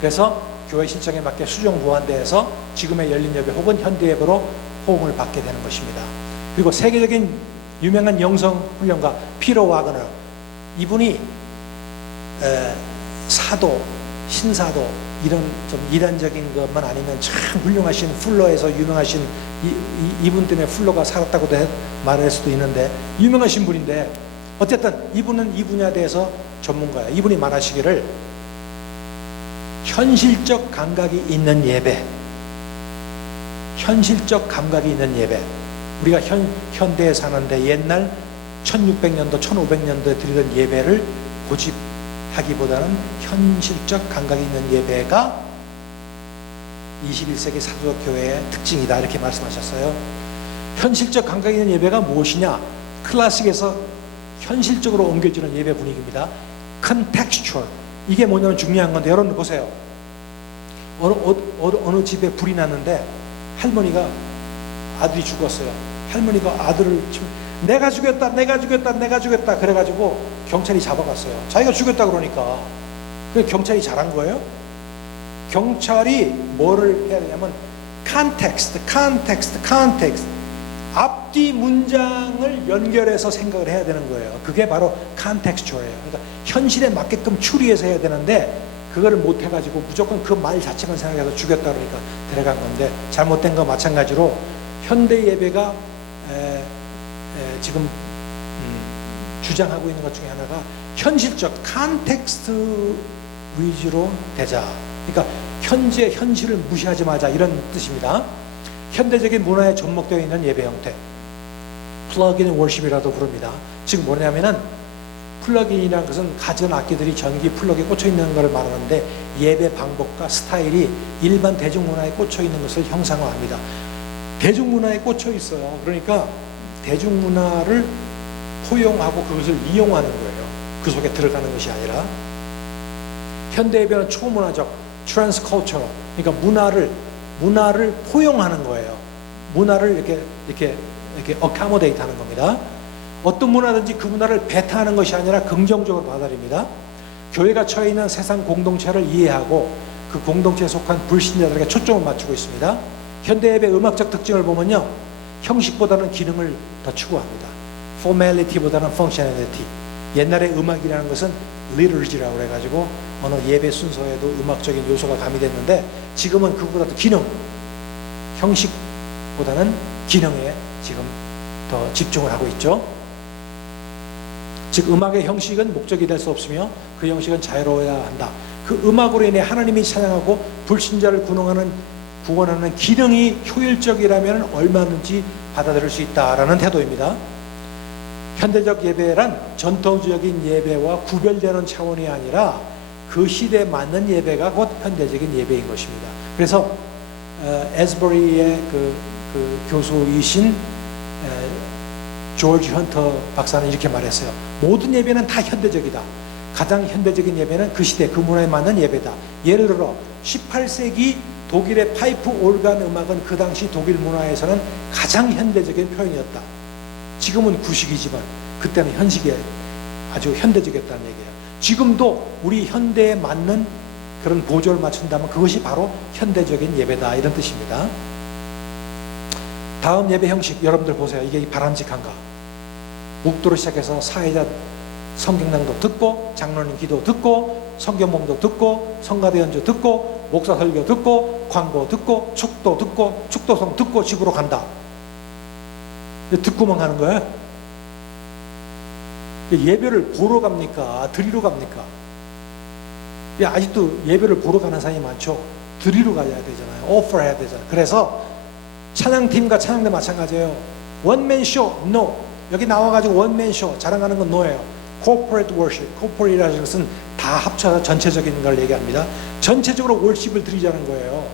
그래서 교회 실정에 맞게 수정보완대에서 지금의 열린 예배 혹은 현대 예배로 호응을 받게 되는 것입니다. 그리고 세계적인 유명한 영성 훈련가 피터 와그너, 이분이 사도, 신사도 이런 좀 이단적인 것만 아니면 참 훌륭하신 풀러에서 유명하신 이분 때문에 풀러가 살았다고도 말할 수도 있는데 유명하신 분인데 어쨌든 이분은 이 분야에 대해서 전문가예요. 이분이 말하시기를 현실적 감각이 있는 예배, 현실적 감각이 있는 예배. 우리가 현대에 사는데 옛날 1600년도, 1500년도에 드리던 예배를 고집하기보다는 현실적 감각이 있는 예배가 21세기 사도적 교회의 특징이다 이렇게 말씀하셨어요. 현실적 감각이 있는 예배가 무엇이냐? 클래식에서 현실적으로 옮겨지는 예배 분위기입니다. contextual. 이게 뭐냐면 중요한 건데 여러분 보세요. 어느 집에 불이 났는데 할머니가 아들이 죽었어요. 할머니가 아들을 내가 죽였다 그래가지고 경찰이 잡아갔어요. 자기가 죽였다 그러니까. 그래서 경찰이 잘한 거예요. 경찰이 뭐를 해야 되냐면 context. 앞뒤 문장을 연결해서 생각을 해야 되는 거예요. 그게 바로 contextual이에요. 그러니까 현실에 맞게끔 추리해서 해야 되는데 그거를 못 해가지고 무조건 그 말 자체만 생각해서 죽였다 그러니까 데려간 건데 잘못된 거 마찬가지로 현대 예배가 지금 주장하고 있는 것 중에 하나가 현실적 컨텍스트 위주로 되자. 그러니까 현재 현실을 무시하지 마자 이런 뜻입니다. 현대적인 문화에 접목되어 있는 예배 형태, 플러그인 워십이라도 부릅니다. 즉 뭐냐면은 플러그인이라는 것은 가전 악기들이 전기 플러그에 꽂혀 있는 것을 말하는데 예배 방법과 스타일이 일반 대중문화에 꽂혀 있는 것을 형상화합니다. 대중문화에 꽂혀 있어요. 그러니까 대중문화를 포용하고 그것을 이용하는 거예요. 그 속에 들어가는 것이 아니라. 현대 예배는 초문화적, 트랜스컬처럴, 그러니까 문화를 포용하는 거예요. 문화를 이렇게 어카모데이트 하는 겁니다. 어떤 문화든지 그 문화를 배타하는 것이 아니라 긍정적으로 받아들입니다. 교회가 처해 있는 세상 공동체를 이해하고 그 공동체에 속한 불신자들에게 초점을 맞추고 있습니다. 현대 예배 음악적 특징을 보면요, 형식보다는 기능을 더 추구합니다. formality보다는 functionality. 옛날에 음악이라는 것은 liturgy라고 해가지고 어느 예배 순서에도 음악적인 요소가 가미됐는데 지금은 그거보다 더 기능, 형식보다는 기능에 지금 더 집중을 하고 있죠. 즉 음악의 형식은 목적이 될 수 없으며 그 형식은 자유로워야 한다. 그 음악으로 인해 하나님이 찬양하고 불신자를 구원하는 기능이 효율적이라면 얼마든지 받아들일 수 있다라는 태도입니다. 현대적 예배란 전통적인 예배와 구별되는 차원이 아니라 그 시대에 맞는 예배가 곧 현대적인 예배인 것입니다. 그래서 에스버리의 그 교수이신 조지 헌터 박사는 이렇게 말했어요. 모든 예배는 다 현대적이다. 가장 현대적인 예배는 그 시대 그 문화에 맞는 예배다. 예를 들어 18세기 독일의 파이프 올간 음악은 그 당시 독일 문화에서는 가장 현대적인 표현이었다. 지금은 구식이지만 그때는 현식에 아주 현대적이었다는 얘기예요. 지금도 우리 현대에 맞는 그런 보조를 맞춘다면 그것이 바로 현대적인 예배다, 이런 뜻입니다. 다음 예배 형식 여러분들 보세요. 이게 바람직한가? 묵도로 시작해서 사회자 성경낭독 듣고, 장로님 기도 듣고, 성경 봉독 듣고, 성가대 연주 듣고, 목사 설교 듣고, 광고 듣고, 축도 듣고, 축도성 듣고 집으로 간다. 듣고만 가는 거예요. 예배를 보러 갑니까? 드리러 갑니까? 아직도 예배를 보러 가는 사람이 많죠. 드리러 가야 되잖아요. 오퍼 해야 되잖아요. 그래서 찬양팀과 찬양대 마찬가지예요. 원맨 쇼, no. 여기 나와가지고 원맨 쇼 자랑하는 건 no예요. corporate worship, corporate이라는 것은 다 합쳐서 전체적인 걸 얘기합니다. 전체적으로 월십을 드리자는 거예요.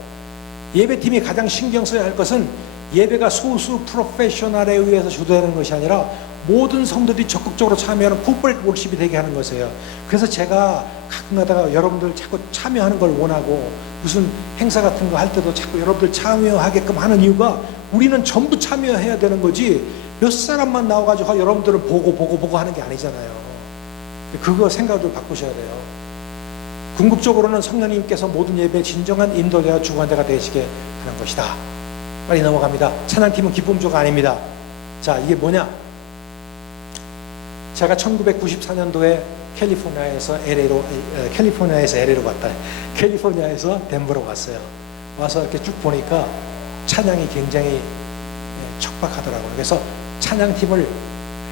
예배팀이 가장 신경 써야 할 것은 예배가 소수 프로페셔널에 의해서 주도되는 것이 아니라 모든 성도들이 적극적으로 참여하는 corporate worship이 되게 하는 것이에요. 그래서 제가 가끔 가다가 여러분들 자꾸 참여하는 걸 원하고 무슨 행사 같은 거 할 때도 자꾸 여러분들 참여하게끔 하는 이유가 우리는 전부 참여해야 되는 거지 몇 사람만 나와가지고 여러분들을 보고 하는 게 아니잖아요. 그거 생각을 좀 바꾸셔야 돼요. 궁극적으로는 성령님께서 모든 예배의 진정한 인도자와 주관자가 되시게 하는 것이다. 빨리 넘어갑니다. 찬양팀은 기쁨조가 아닙니다. 자, 이게 뭐냐? 제가 1994년도에 캘리포니아에서 LA로 갔다. 캘리포니아에서 덴버로 갔어요. 와서 이렇게 쭉 보니까 찬양이 굉장히 척박하더라고요. 그래서 찬양팀을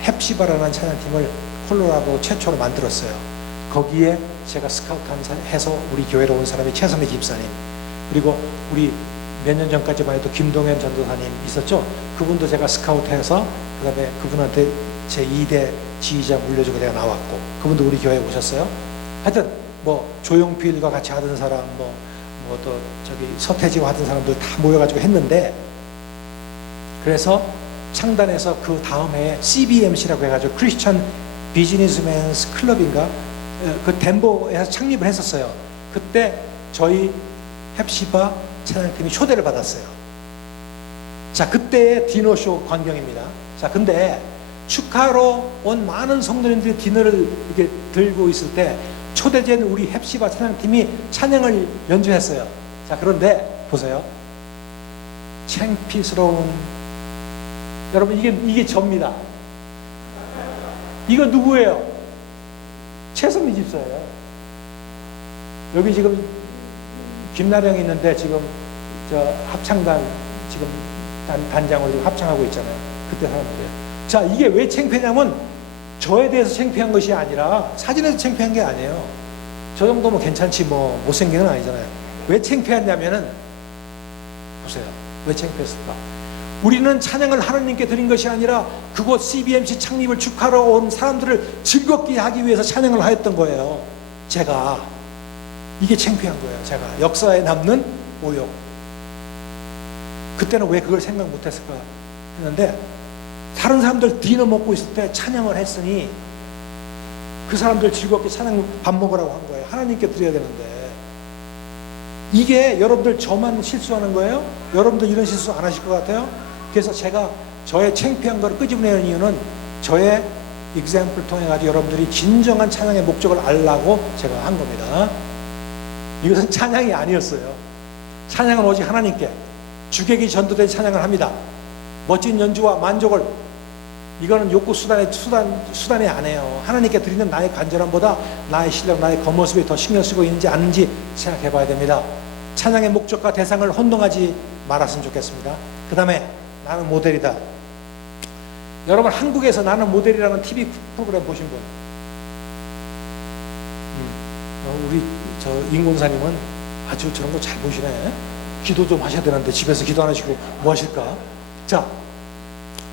헵시바라는 찬양팀을 콜로라도 최초로 만들었어요. 거기에 제가 스카우트해서 우리 교회로 온 사람이 최선미 집사님, 그리고 우리 몇 년 전까지만 해도 김동현 전도사님 있었죠. 그분도 제가 스카우트해서 그다음에 그분한테 제 2대 지휘자 물려주고 내가 나왔고, 그분도 우리 교회에 오셨어요. 하여튼 뭐 조용필과 같이 하던 사람, 뭐 또 저기 서태지와 하던 사람들 다 모여가지고 했는데, 그래서 창단해서 그 다음 해에 CBMC라고 해가지고 크리스천 비즈니스맨스 클럽인가 그 덴버에서 창립을 했었어요. 그때 저희 헵시바 찬양팀이 초대를 받았어요. 자, 그때의 디너쇼 광경입니다. 자, 근데 축하로 온 많은 성도님들이 디너를 이렇게 들고 있을 때 초대된 우리 헵시바 찬양팀이 찬양을 연주했어요. 자, 그런데 보세요. 창피스러운, 여러분 이게 접니다. 이거 누구예요? 최선미 집사예요. 여기 지금 김나령이 있는데 지금 저 합창단 지금 단장으로 지금 합창하고 있잖아요. 그때 사람들이에요. 자, 이게 왜 창피하냐면 저에 대해서 창피한 것이 아니라 사진에서 창피한 게 아니에요. 저 정도면 괜찮지 뭐 못생긴 건 아니잖아요. 왜 창피했냐면은 보세요. 왜 창피했을까? 우리는 찬양을 하나님께 드린 것이 아니라 그곳 CBMC 창립을 축하하러 온 사람들을 즐겁게 하기 위해서 찬양을 하였던 거예요. 제가 이게 창피한 거예요. 제가 역사에 남는 모욕. 그때는 왜 그걸 생각 못했을까 했는데 다른 사람들 디너 먹고 있을 때 찬양을 했으니 그 사람들 즐겁게 찬양 밥 먹으라고 한 거예요. 하나님께 드려야 되는데 이게 여러분들 저만 실수하는 거예요? 여러분들 이런 실수 안 하실 것 같아요? 그래서 제가 저의 창피한 걸 끄집어내는 이유는 저의 example을 통해 가지고 여러분들이 진정한 찬양의 목적을 알라고 제가 한 겁니다. 이것은 찬양이 아니었어요. 찬양은 오직 하나님께 주객이 전도된 찬양을 합니다. 멋진 연주와 만족을 이거는 욕구 수단이 아니에요. 하나님께 드리는 나의 간절함보다 나의 실력, 나의 겉모습에 더 신경 쓰고 있는지 아닌지 생각해 봐야 됩니다. 찬양의 목적과 대상을 혼동하지 말았으면 좋겠습니다. 그 다음에 나는 모델이다. 여러분 한국에서 나는 모델이라는 TV 프로그램 보신 분? 우리 저 임권사님은 아주 저런 거 잘 보시네. 기도 좀 하셔야 되는데 집에서 기도 안 하시고 뭐 하실까? 자,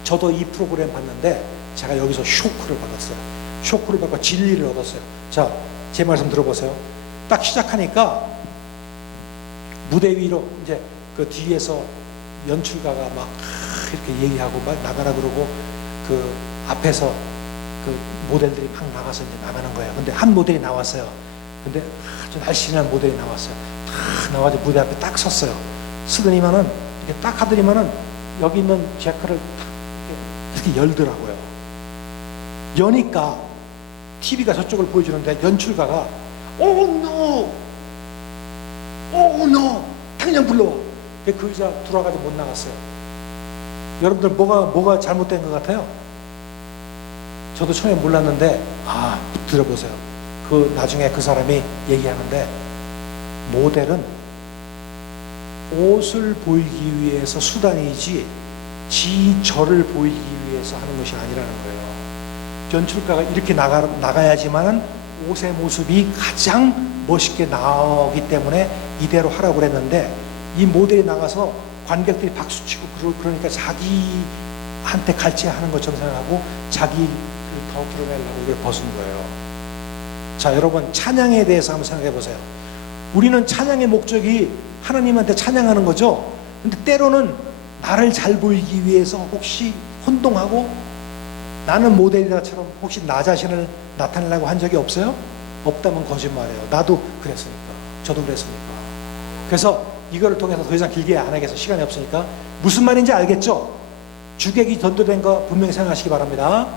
저도 이 프로그램 봤는데 제가 여기서 쇼크를 받았어요. 쇼크를 받고 진리를 얻었어요. 자, 제 말씀 들어보세요. 딱 시작하니까 무대 위로 이제 그 뒤에서 연출가가 막 이렇게 얘기하고 막 나가라 그러고 그 앞에서 그 모델들이 막 나가서 이제 나가는 거예요. 근데 한 모델이 나왔어요. 근데 아주 날씬한 모델이 나왔어요. 딱 나와서 무대 앞에 딱 섰어요. 쓰더니만은 이렇게 딱 하더니만은 여기 있는 재크를 딱 이렇게 열더라고요. 여니까 TV가 저쪽을 보여주는데 연출가가 오 노 당장 불러와. 그 의자 돌아가지고 못 나갔어요. 여러분들 뭐가 잘못된 것 같아요? 저도 처음에 몰랐는데 들어보세요. 그 나중에 그 사람이 얘기하는데 모델은 옷을 보이기 위해서 수단이지 저를 보이기 위해서 하는 것이 아니라는 거예요. 연출가가 이렇게 나가야지만은 옷의 모습이 가장 멋있게 나오기 때문에 이대로 하라고 그랬는데 이 모델이 나가서 관객들이 박수치고 그러니까 자기한테 갈채하는 것처럼 생각하고 자기를 더 드러내려고 이걸 벗은 거예요. 자, 여러분 찬양에 대해서 한번 생각해 보세요. 우리는 찬양의 목적이 하나님한테 찬양하는 거죠. 근데 때로는 나를 잘 보이기 위해서 혹시 혼동하고 나는 모델이다처럼 혹시 나 자신을 나타내려고 한 적이 없어요? 없다면 거짓말이에요. 나도 그랬으니까. 저도 그랬으니까. 그래서 이거를 통해서 더 이상 길게 안 하겠어. 시간이 없으니까. 무슨 말인지 알겠죠? 주객이 전도된 거 분명히 생각하시기 바랍니다.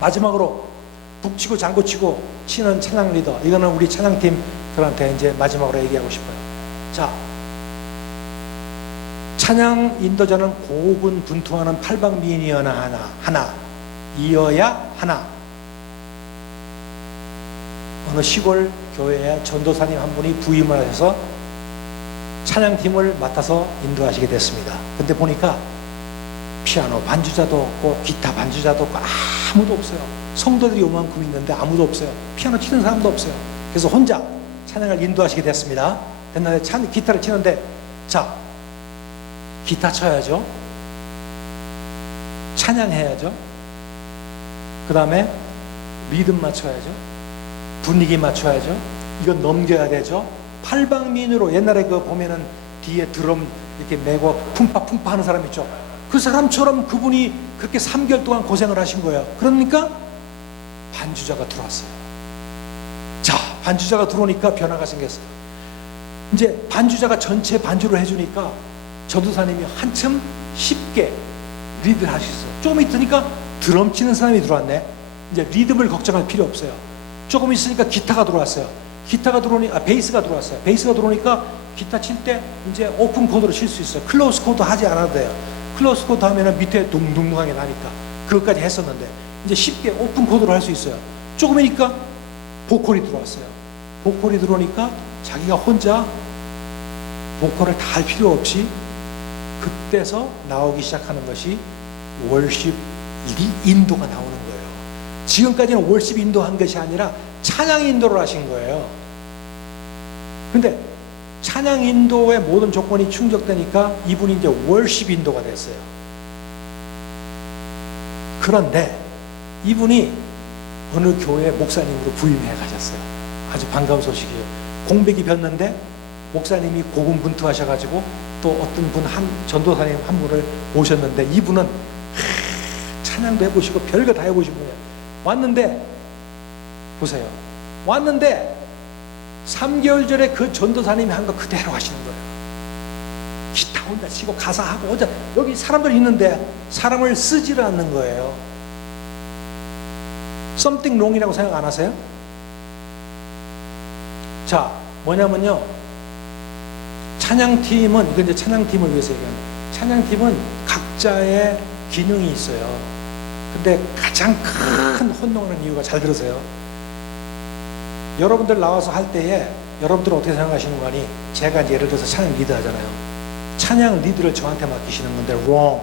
마지막으로 북치고 장구치고 치는 찬양 리더. 이거는 우리 찬양팀들한테 이제 마지막으로 얘기하고 싶어요. 자, 찬양 인도자는 고군분투하는 팔방미인이어야 하나 이어야 하나. 어느 시골 교회에 전도사님 한 분이 부임을 하셔서 찬양팀을 맡아서 인도하시게 됐습니다. 근데 보니까 피아노 반주자도 없고 기타 반주자도 없고 아무도 없어요. 성도들이 요만큼 있는데 아무도 없어요. 피아노 치는 사람도 없어요. 그래서 혼자 찬양을 인도하시게 됐습니다. 옛날에 기타를 치는데 자, 기타 쳐야죠. 찬양해야죠. 그 다음에 리듬 맞춰야죠. 분위기 맞춰야죠. 이건 넘겨야 되죠. 팔방민으로 옛날에 그 보면은 뒤에 드럼 이렇게 메고 쿵파 하는 사람 있죠. 그 사람처럼 그분이 그렇게 3개월 동안 고생을 하신 거예요. 그러니까 반주자가 들어왔어요. 자, 반주자가 들어오니까 변화가 생겼어요. 이제 반주자가 전체 반주를 해주니까 전도사님이 한참 쉽게 리드를 하셨어요. 조금 있으니까 드럼 치는 사람이 들어왔네. 이제 리듬을 걱정할 필요 없어요. 조금 있으니까 기타가 들어왔어요. 기타가 들어오니까 베이스가 들어왔어요. 베이스가 들어오니까 기타 칠 때 이제 오픈 코드로 칠 수 있어요. 클로즈 코드 하지 않아도 돼요. 클로즈 코드 하면은 밑에 둥둥둥하게 나니까 그것까지 했었는데 이제 쉽게 오픈 코드로 할 수 있어요. 조금이니까 보컬이 들어왔어요. 보컬이 들어오니까 자기가 혼자 보컬을 다 할 필요 없이 그때서 나오기 시작하는 것이 월십 인도가 나오는 거예요. 지금까지는 월십 인도한 것이 아니라 찬양 인도를 하신 거예요. 근데 찬양 인도의 모든 조건이 충족되니까 이분이 이제 월십 인도가 됐어요. 그런데 이분이 어느 교회 목사님으로 부임해 가셨어요. 아주 반가운 소식이에요. 공백이 폈는데 목사님이 고군분투하셔가지고 또 어떤 분 전도사님 한 분을 오셨는데 이분은 찬양도 해보시고 별거 다 해보신 분이에요. 왔는데 보세요. 왔는데 3개월 전에 그 전도사님이 한 거 그대로 하시는 거예요. 기타 혼자 치고 가사하고 혼자 여기 사람들 있는데 사람을 쓰지를 않는 거예요. something wrong이라고 생각 안 하세요? 자, 뭐냐면요. 찬양팀은, 이건 이제 찬양팀을 위해서 얘기하는 거예요. 찬양팀은 각자의 기능이 있어요. 근데 가장 큰 혼동하는 이유가, 잘 들으세요. 여러분들 나와서 할 때에 여러분들은 어떻게 생각하시는 거니? 제가 이제 예를 들어서 찬양 리드 하잖아요. 찬양 리드를 저한테 맡기시는 건데 wrong.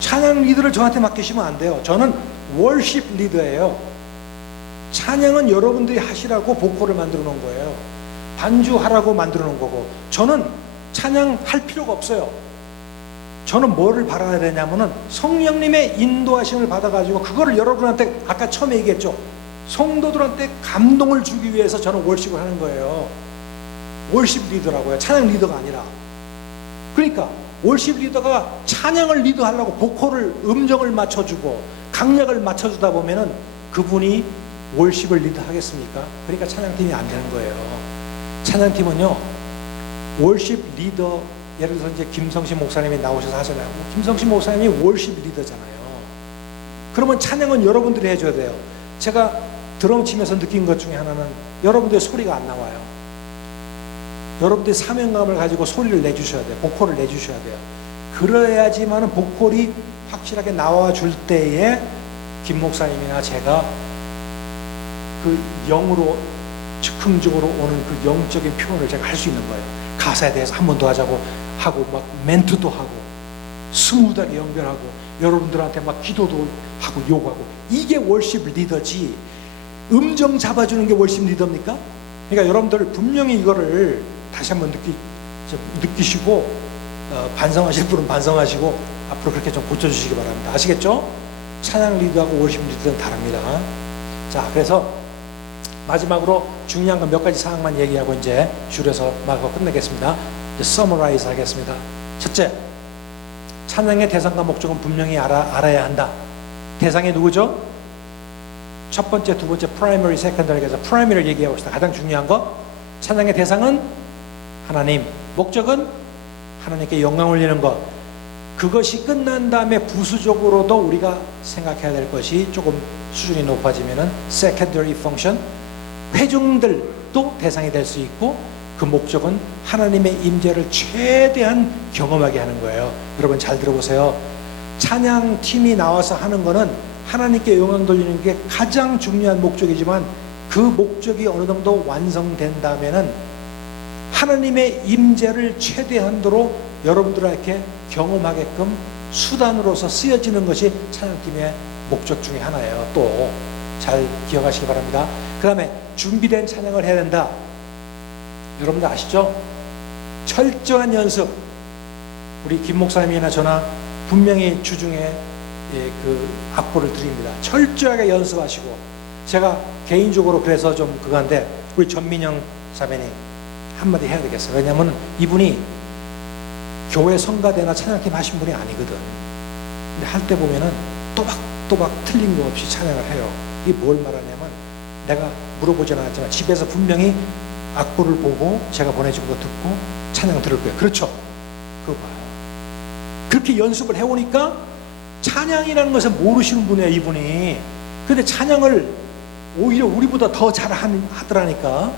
찬양 리드를 저한테 맡기시면 안 돼요. 저는 월십 리더예요. 찬양은 여러분들이 하시라고 보컬을 만들어 놓은 거예요. 반주하라고 만들어 놓은 거고, 저는 찬양할 필요가 없어요. 저는 뭐를 바라야 되냐면은 성령님의 인도하심을 받아가지고 그거를 여러분한테, 아까 처음에 얘기했죠, 성도들한테 감동을 주기 위해서 저는 월십을 하는 거예요. 월십 리더라고요. 찬양 리더가 아니라. 그러니까 월십 리더가 찬양을 리더하려고 보컬을, 음정을 맞춰주고 강약을 맞춰주다 보면은 그분이 월십을 리더하겠습니까? 그러니까 찬양팀이 안 되는 거예요. 찬양팀은요, 월십 리더, 예를 들어서 이제 김성신 목사님이 나오셔서 하잖아요. 김성신 목사님이 월십 리더잖아요. 그러면 찬양은 여러분들이 해줘야 돼요. 제가 드럼 치면서 느낀 것 중에 하나는 여러분들의 소리가 안 나와요. 여러분들이 사명감을 가지고 소리를 내주셔야 돼요. 보컬을 내주셔야 돼요. 그래야지만 보컬이 확실하게 나와줄 때에 김 목사님이나 제가 그 영으로 즉흥적으로 오는 그 영적인 표현을 제가 할 수 있는 거예요. 가사에 대해서 한 번 더 하자고 하고, 막 멘트도 하고, 스무드하게 연결하고, 여러분들한테 막 기도도 하고 요구하고. 이게 월십 리더지, 음정 잡아주는 게 월십 리더입니까? 그러니까 여러분들 분명히 이거를 다시 한번 느끼시고, 반성하실 분은 반성하시고 앞으로 그렇게 좀 고쳐주시기 바랍니다. 아시겠죠? 찬양 리더하고 월십 리더는 다릅니다. 자, 그래서 마지막으로 중요한 건 몇 가지 사항만 얘기하고 이제 줄여서 말하고 끝내겠습니다. 이제 서머라이즈 하겠습니다. 첫째, 찬양의 대상과 목적은 분명히 알아야 한다. 대상이 누구죠? 첫 번째, 두 번째, 프라이머리, 세컨더리. 해서 프라이머리를 얘기하고 있습니다. 가장 중요한 거, 찬양의 대상은 하나님, 목적은 하나님께 영광 올리는 것. 그것이 끝난 다음에 부수적으로도 우리가 생각해야 될 것이 조금 수준이 높아지면은 secondary function, 회중들도 대상이 될 수 있고, 그 목적은 하나님의 임재를 최대한 경험하게 하는 거예요. 여러분 잘 들어보세요. 찬양팀이 나와서 하는 거는 하나님께 영광 돌리는 게 가장 중요한 목적이지만, 그 목적이 어느 정도 완성된다면은 하나님의 임재를 최대한도로 여러분들에게 경험하게끔 수단으로서 쓰여지는 것이 찬양팀의 목적 중에 하나예요. 또 잘 기억하시기 바랍니다. 그 다음에 준비된 찬양을 해야 된다. 여러분들 아시죠? 철저한 연습. 우리 김 목사님이나 저나 분명히 주중에 그 악보를 드립니다. 철저하게 연습하시고, 제가 개인적으로 그래서 좀 그건데, 우리 전민영 자매님 한마디 해야 되겠어요. 왜냐하면 이분이 교회 성가대나 찬양팀 하신 분이 아니거든. 근데 할 때 보면은 또박또박 틀린 거 없이 찬양을 해요. 이게 뭘 말하냐면, 내가 물어보진 않았지만 집에서 분명히 악보를 보고 제가 보내준 거 듣고 찬양 들을 거예요. 그렇죠? 그거 봐요. 그렇게 연습을 해오니까 찬양이라는 것을 모르시는 분이에요, 이분이. 근데 찬양을 오히려 우리보다 더 잘 하더라니까.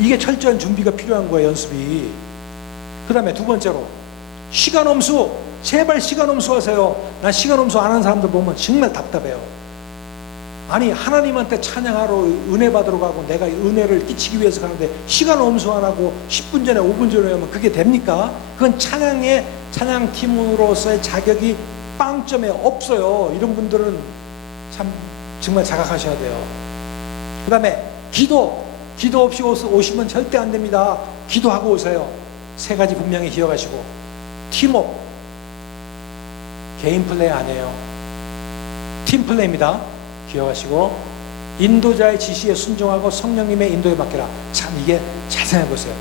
이게 철저한 준비가 필요한 거예요, 연습이. 그 다음에 두 번째로, 시간 엄수. 제발 시간 엄수하세요. 난 시간 엄수 안 하는 사람들 보면 정말 답답해요. 아니, 하나님한테 찬양하러 은혜 받으러 가고 내가 은혜를 끼치기 위해서 가는데 시간 엄수 안 하고 10분 전에 5분 전에 하면 그게 됩니까? 그건 찬양팀으로서의 자격이 빵점에 없어요. 이런 분들은 참 정말 자각하셔야 돼요. 그 다음에 기도 없이 오시면 절대 안 됩니다. 기도하고 오세요. 세 가지 분명히 기억하시고, 팀업, 개인 플레이 아니에요. 팀 플레이입니다. 기억하시고, 인도자의 지시에 순종하고 성령님의 인도에 맡기라. 참 이게 잘 생각해 보세요.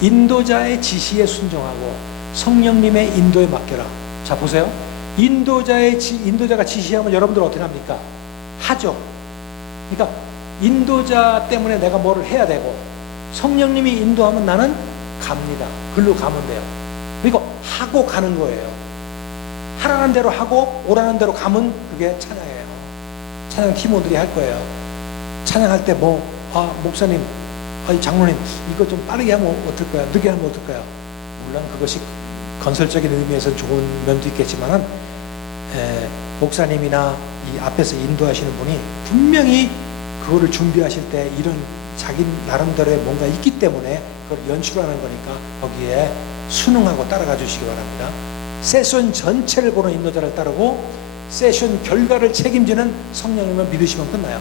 인도자의 지시에 순종하고 성령님의 인도에 맡겨라. 자 보세요. 인도자가 지시하면 여러분들 어떻게 합니까? 하죠. 그러니까 인도자 때문에 내가 뭐를 해야 되고, 성령님이 인도하면 나는 갑니다. 글로 가면 돼요. 그리고 하고 가는 거예요. 하라는 대로 하고 오라는 대로 가면 그게 찬양이에요. 찬양 팀원들이 할 거예요. 찬양할 때 목사님, 장로님, 이거 좀 빠르게 하면 어떨까요? 늦게 하면 어떨까요? 물론 그것이 건설적인 의미에서 좋은 면도 있겠지만은, 목사님이나 이 앞에서 인도하시는 분이 분명히 그거를 준비하실 때 이런 자기 나름대로의 뭔가 있기 때문에 그걸 연출하는 거니까 거기에 순응하고 따라가 주시기 바랍니다. 세션 전체를 보는 인도자를 따르고 세션 결과를 책임지는 성령님을 믿으시면 끝나요.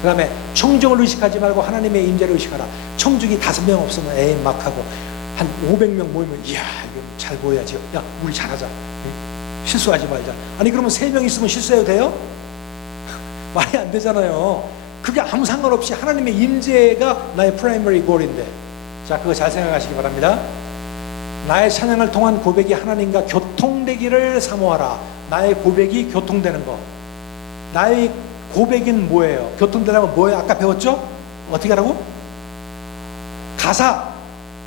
그 다음에 청중을 의식하지 말고 하나님의 임재를 의식하라. 청중이 5명 없으면 에이 막 하고, 한 500명 모이면 이야 이거 잘 보여야지. 야 우리 잘하자. 실수하지 말자. 아니 그러면 3명 있으면 실수해도 돼요? 말이 안 되잖아요. 그게 아무 상관없이 하나님의 임재가 나의 프라이머리 골인데, 자 그거 잘 생각하시기 바랍니다. 나의 찬양을 통한 고백이 하나님과 교통되기를 사모하라. 나의 고백이 교통되는 거. 나의 고백은 뭐예요? 교통되려면 뭐예요? 아까 배웠죠? 어떻게 하라고? 가사.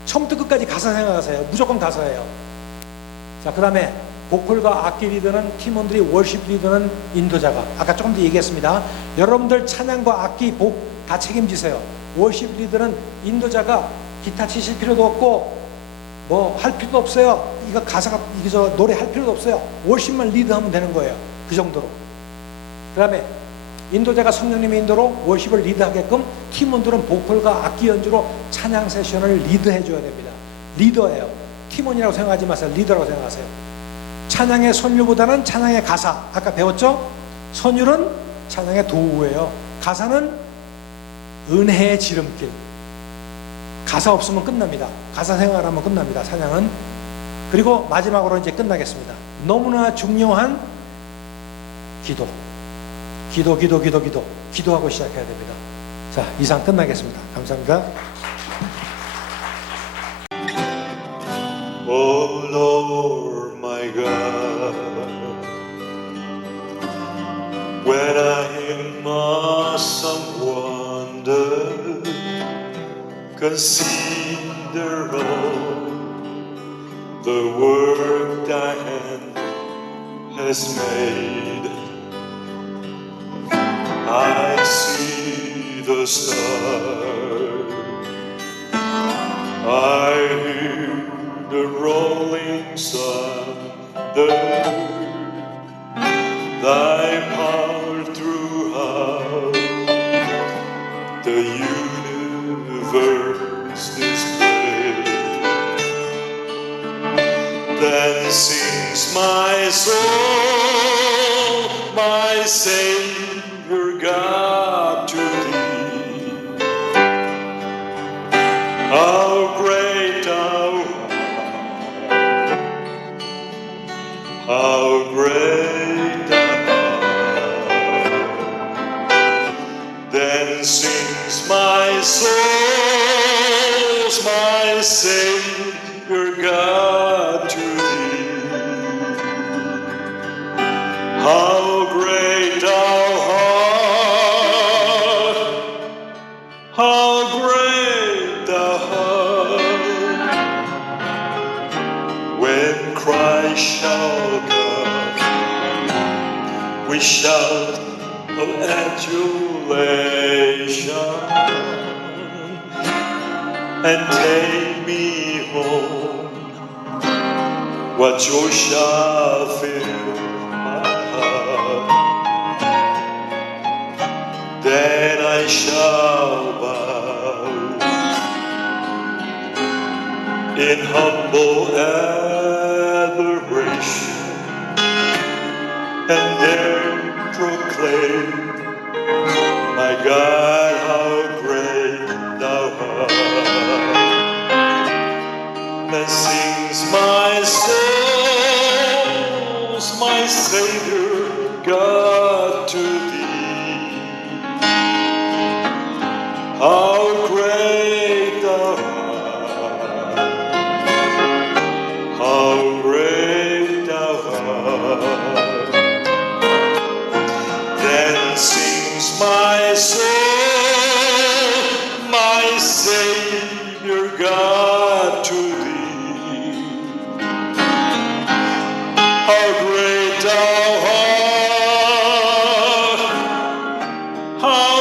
처음부터 끝까지 가사 생각하세요. 무조건 가사예요. 자, 그 다음에 보컬과 악기 리더는 팀원들이, 월십 리더는 인도자가. 아까 조금 더 얘기했습니다. 여러분들 찬양과 악기, 곡 다 책임지세요. 월십 리더는 인도자가 기타 치실 필요도 없고 뭐 할 필요도 없어요. 이거 가사가 이거 노래 할 필요도 없어요. 월십만 리드하면 되는 거예요. 그 정도로. 그 다음에 인도자가 성령님의 인도로 월십을 리드하게끔 팀원들은 보컬과 악기 연주로 찬양 세션을 리드해 줘야 됩니다. 리더예요. 팀원이라고 생각하지 마세요. 리더라고 생각하세요. 찬양의 선율보다는 찬양의 가사. 아까 배웠죠? 선율은 찬양의 도구예요. 가사는 은혜의 지름길. 가사 없으면 끝납니다. 가사 생각하면 끝납니다. 찬양은. 그리고 마지막으로 이제 끝나겠습니다. 너무나 중요한 기도. 기도하고 시작해야 됩니다. 자, 이상 끝나겠습니다. 감사합니다. Oh Lord my God, when I in awesome wonder consider all the work thy hand has made, I see the stars, I hear the rolling thunder, thy power throughout the universe displayed. Then sings my soul, my Savior God, to thee. How great thou art, how great thou art. Then sings my soul, my Savior God, to thee. How great thou art, how great thou art. When Christ shall come, we shout of adulation, and take me home. What joy shall fill my heart? Then I shall bow in humble adoration and there proclaim, my God, how great thou art. Then sings my soul, my Savior God, to thee. How great thou art, how great thou art. Then sings my soul, my Savior God, to thee. How great thou art, how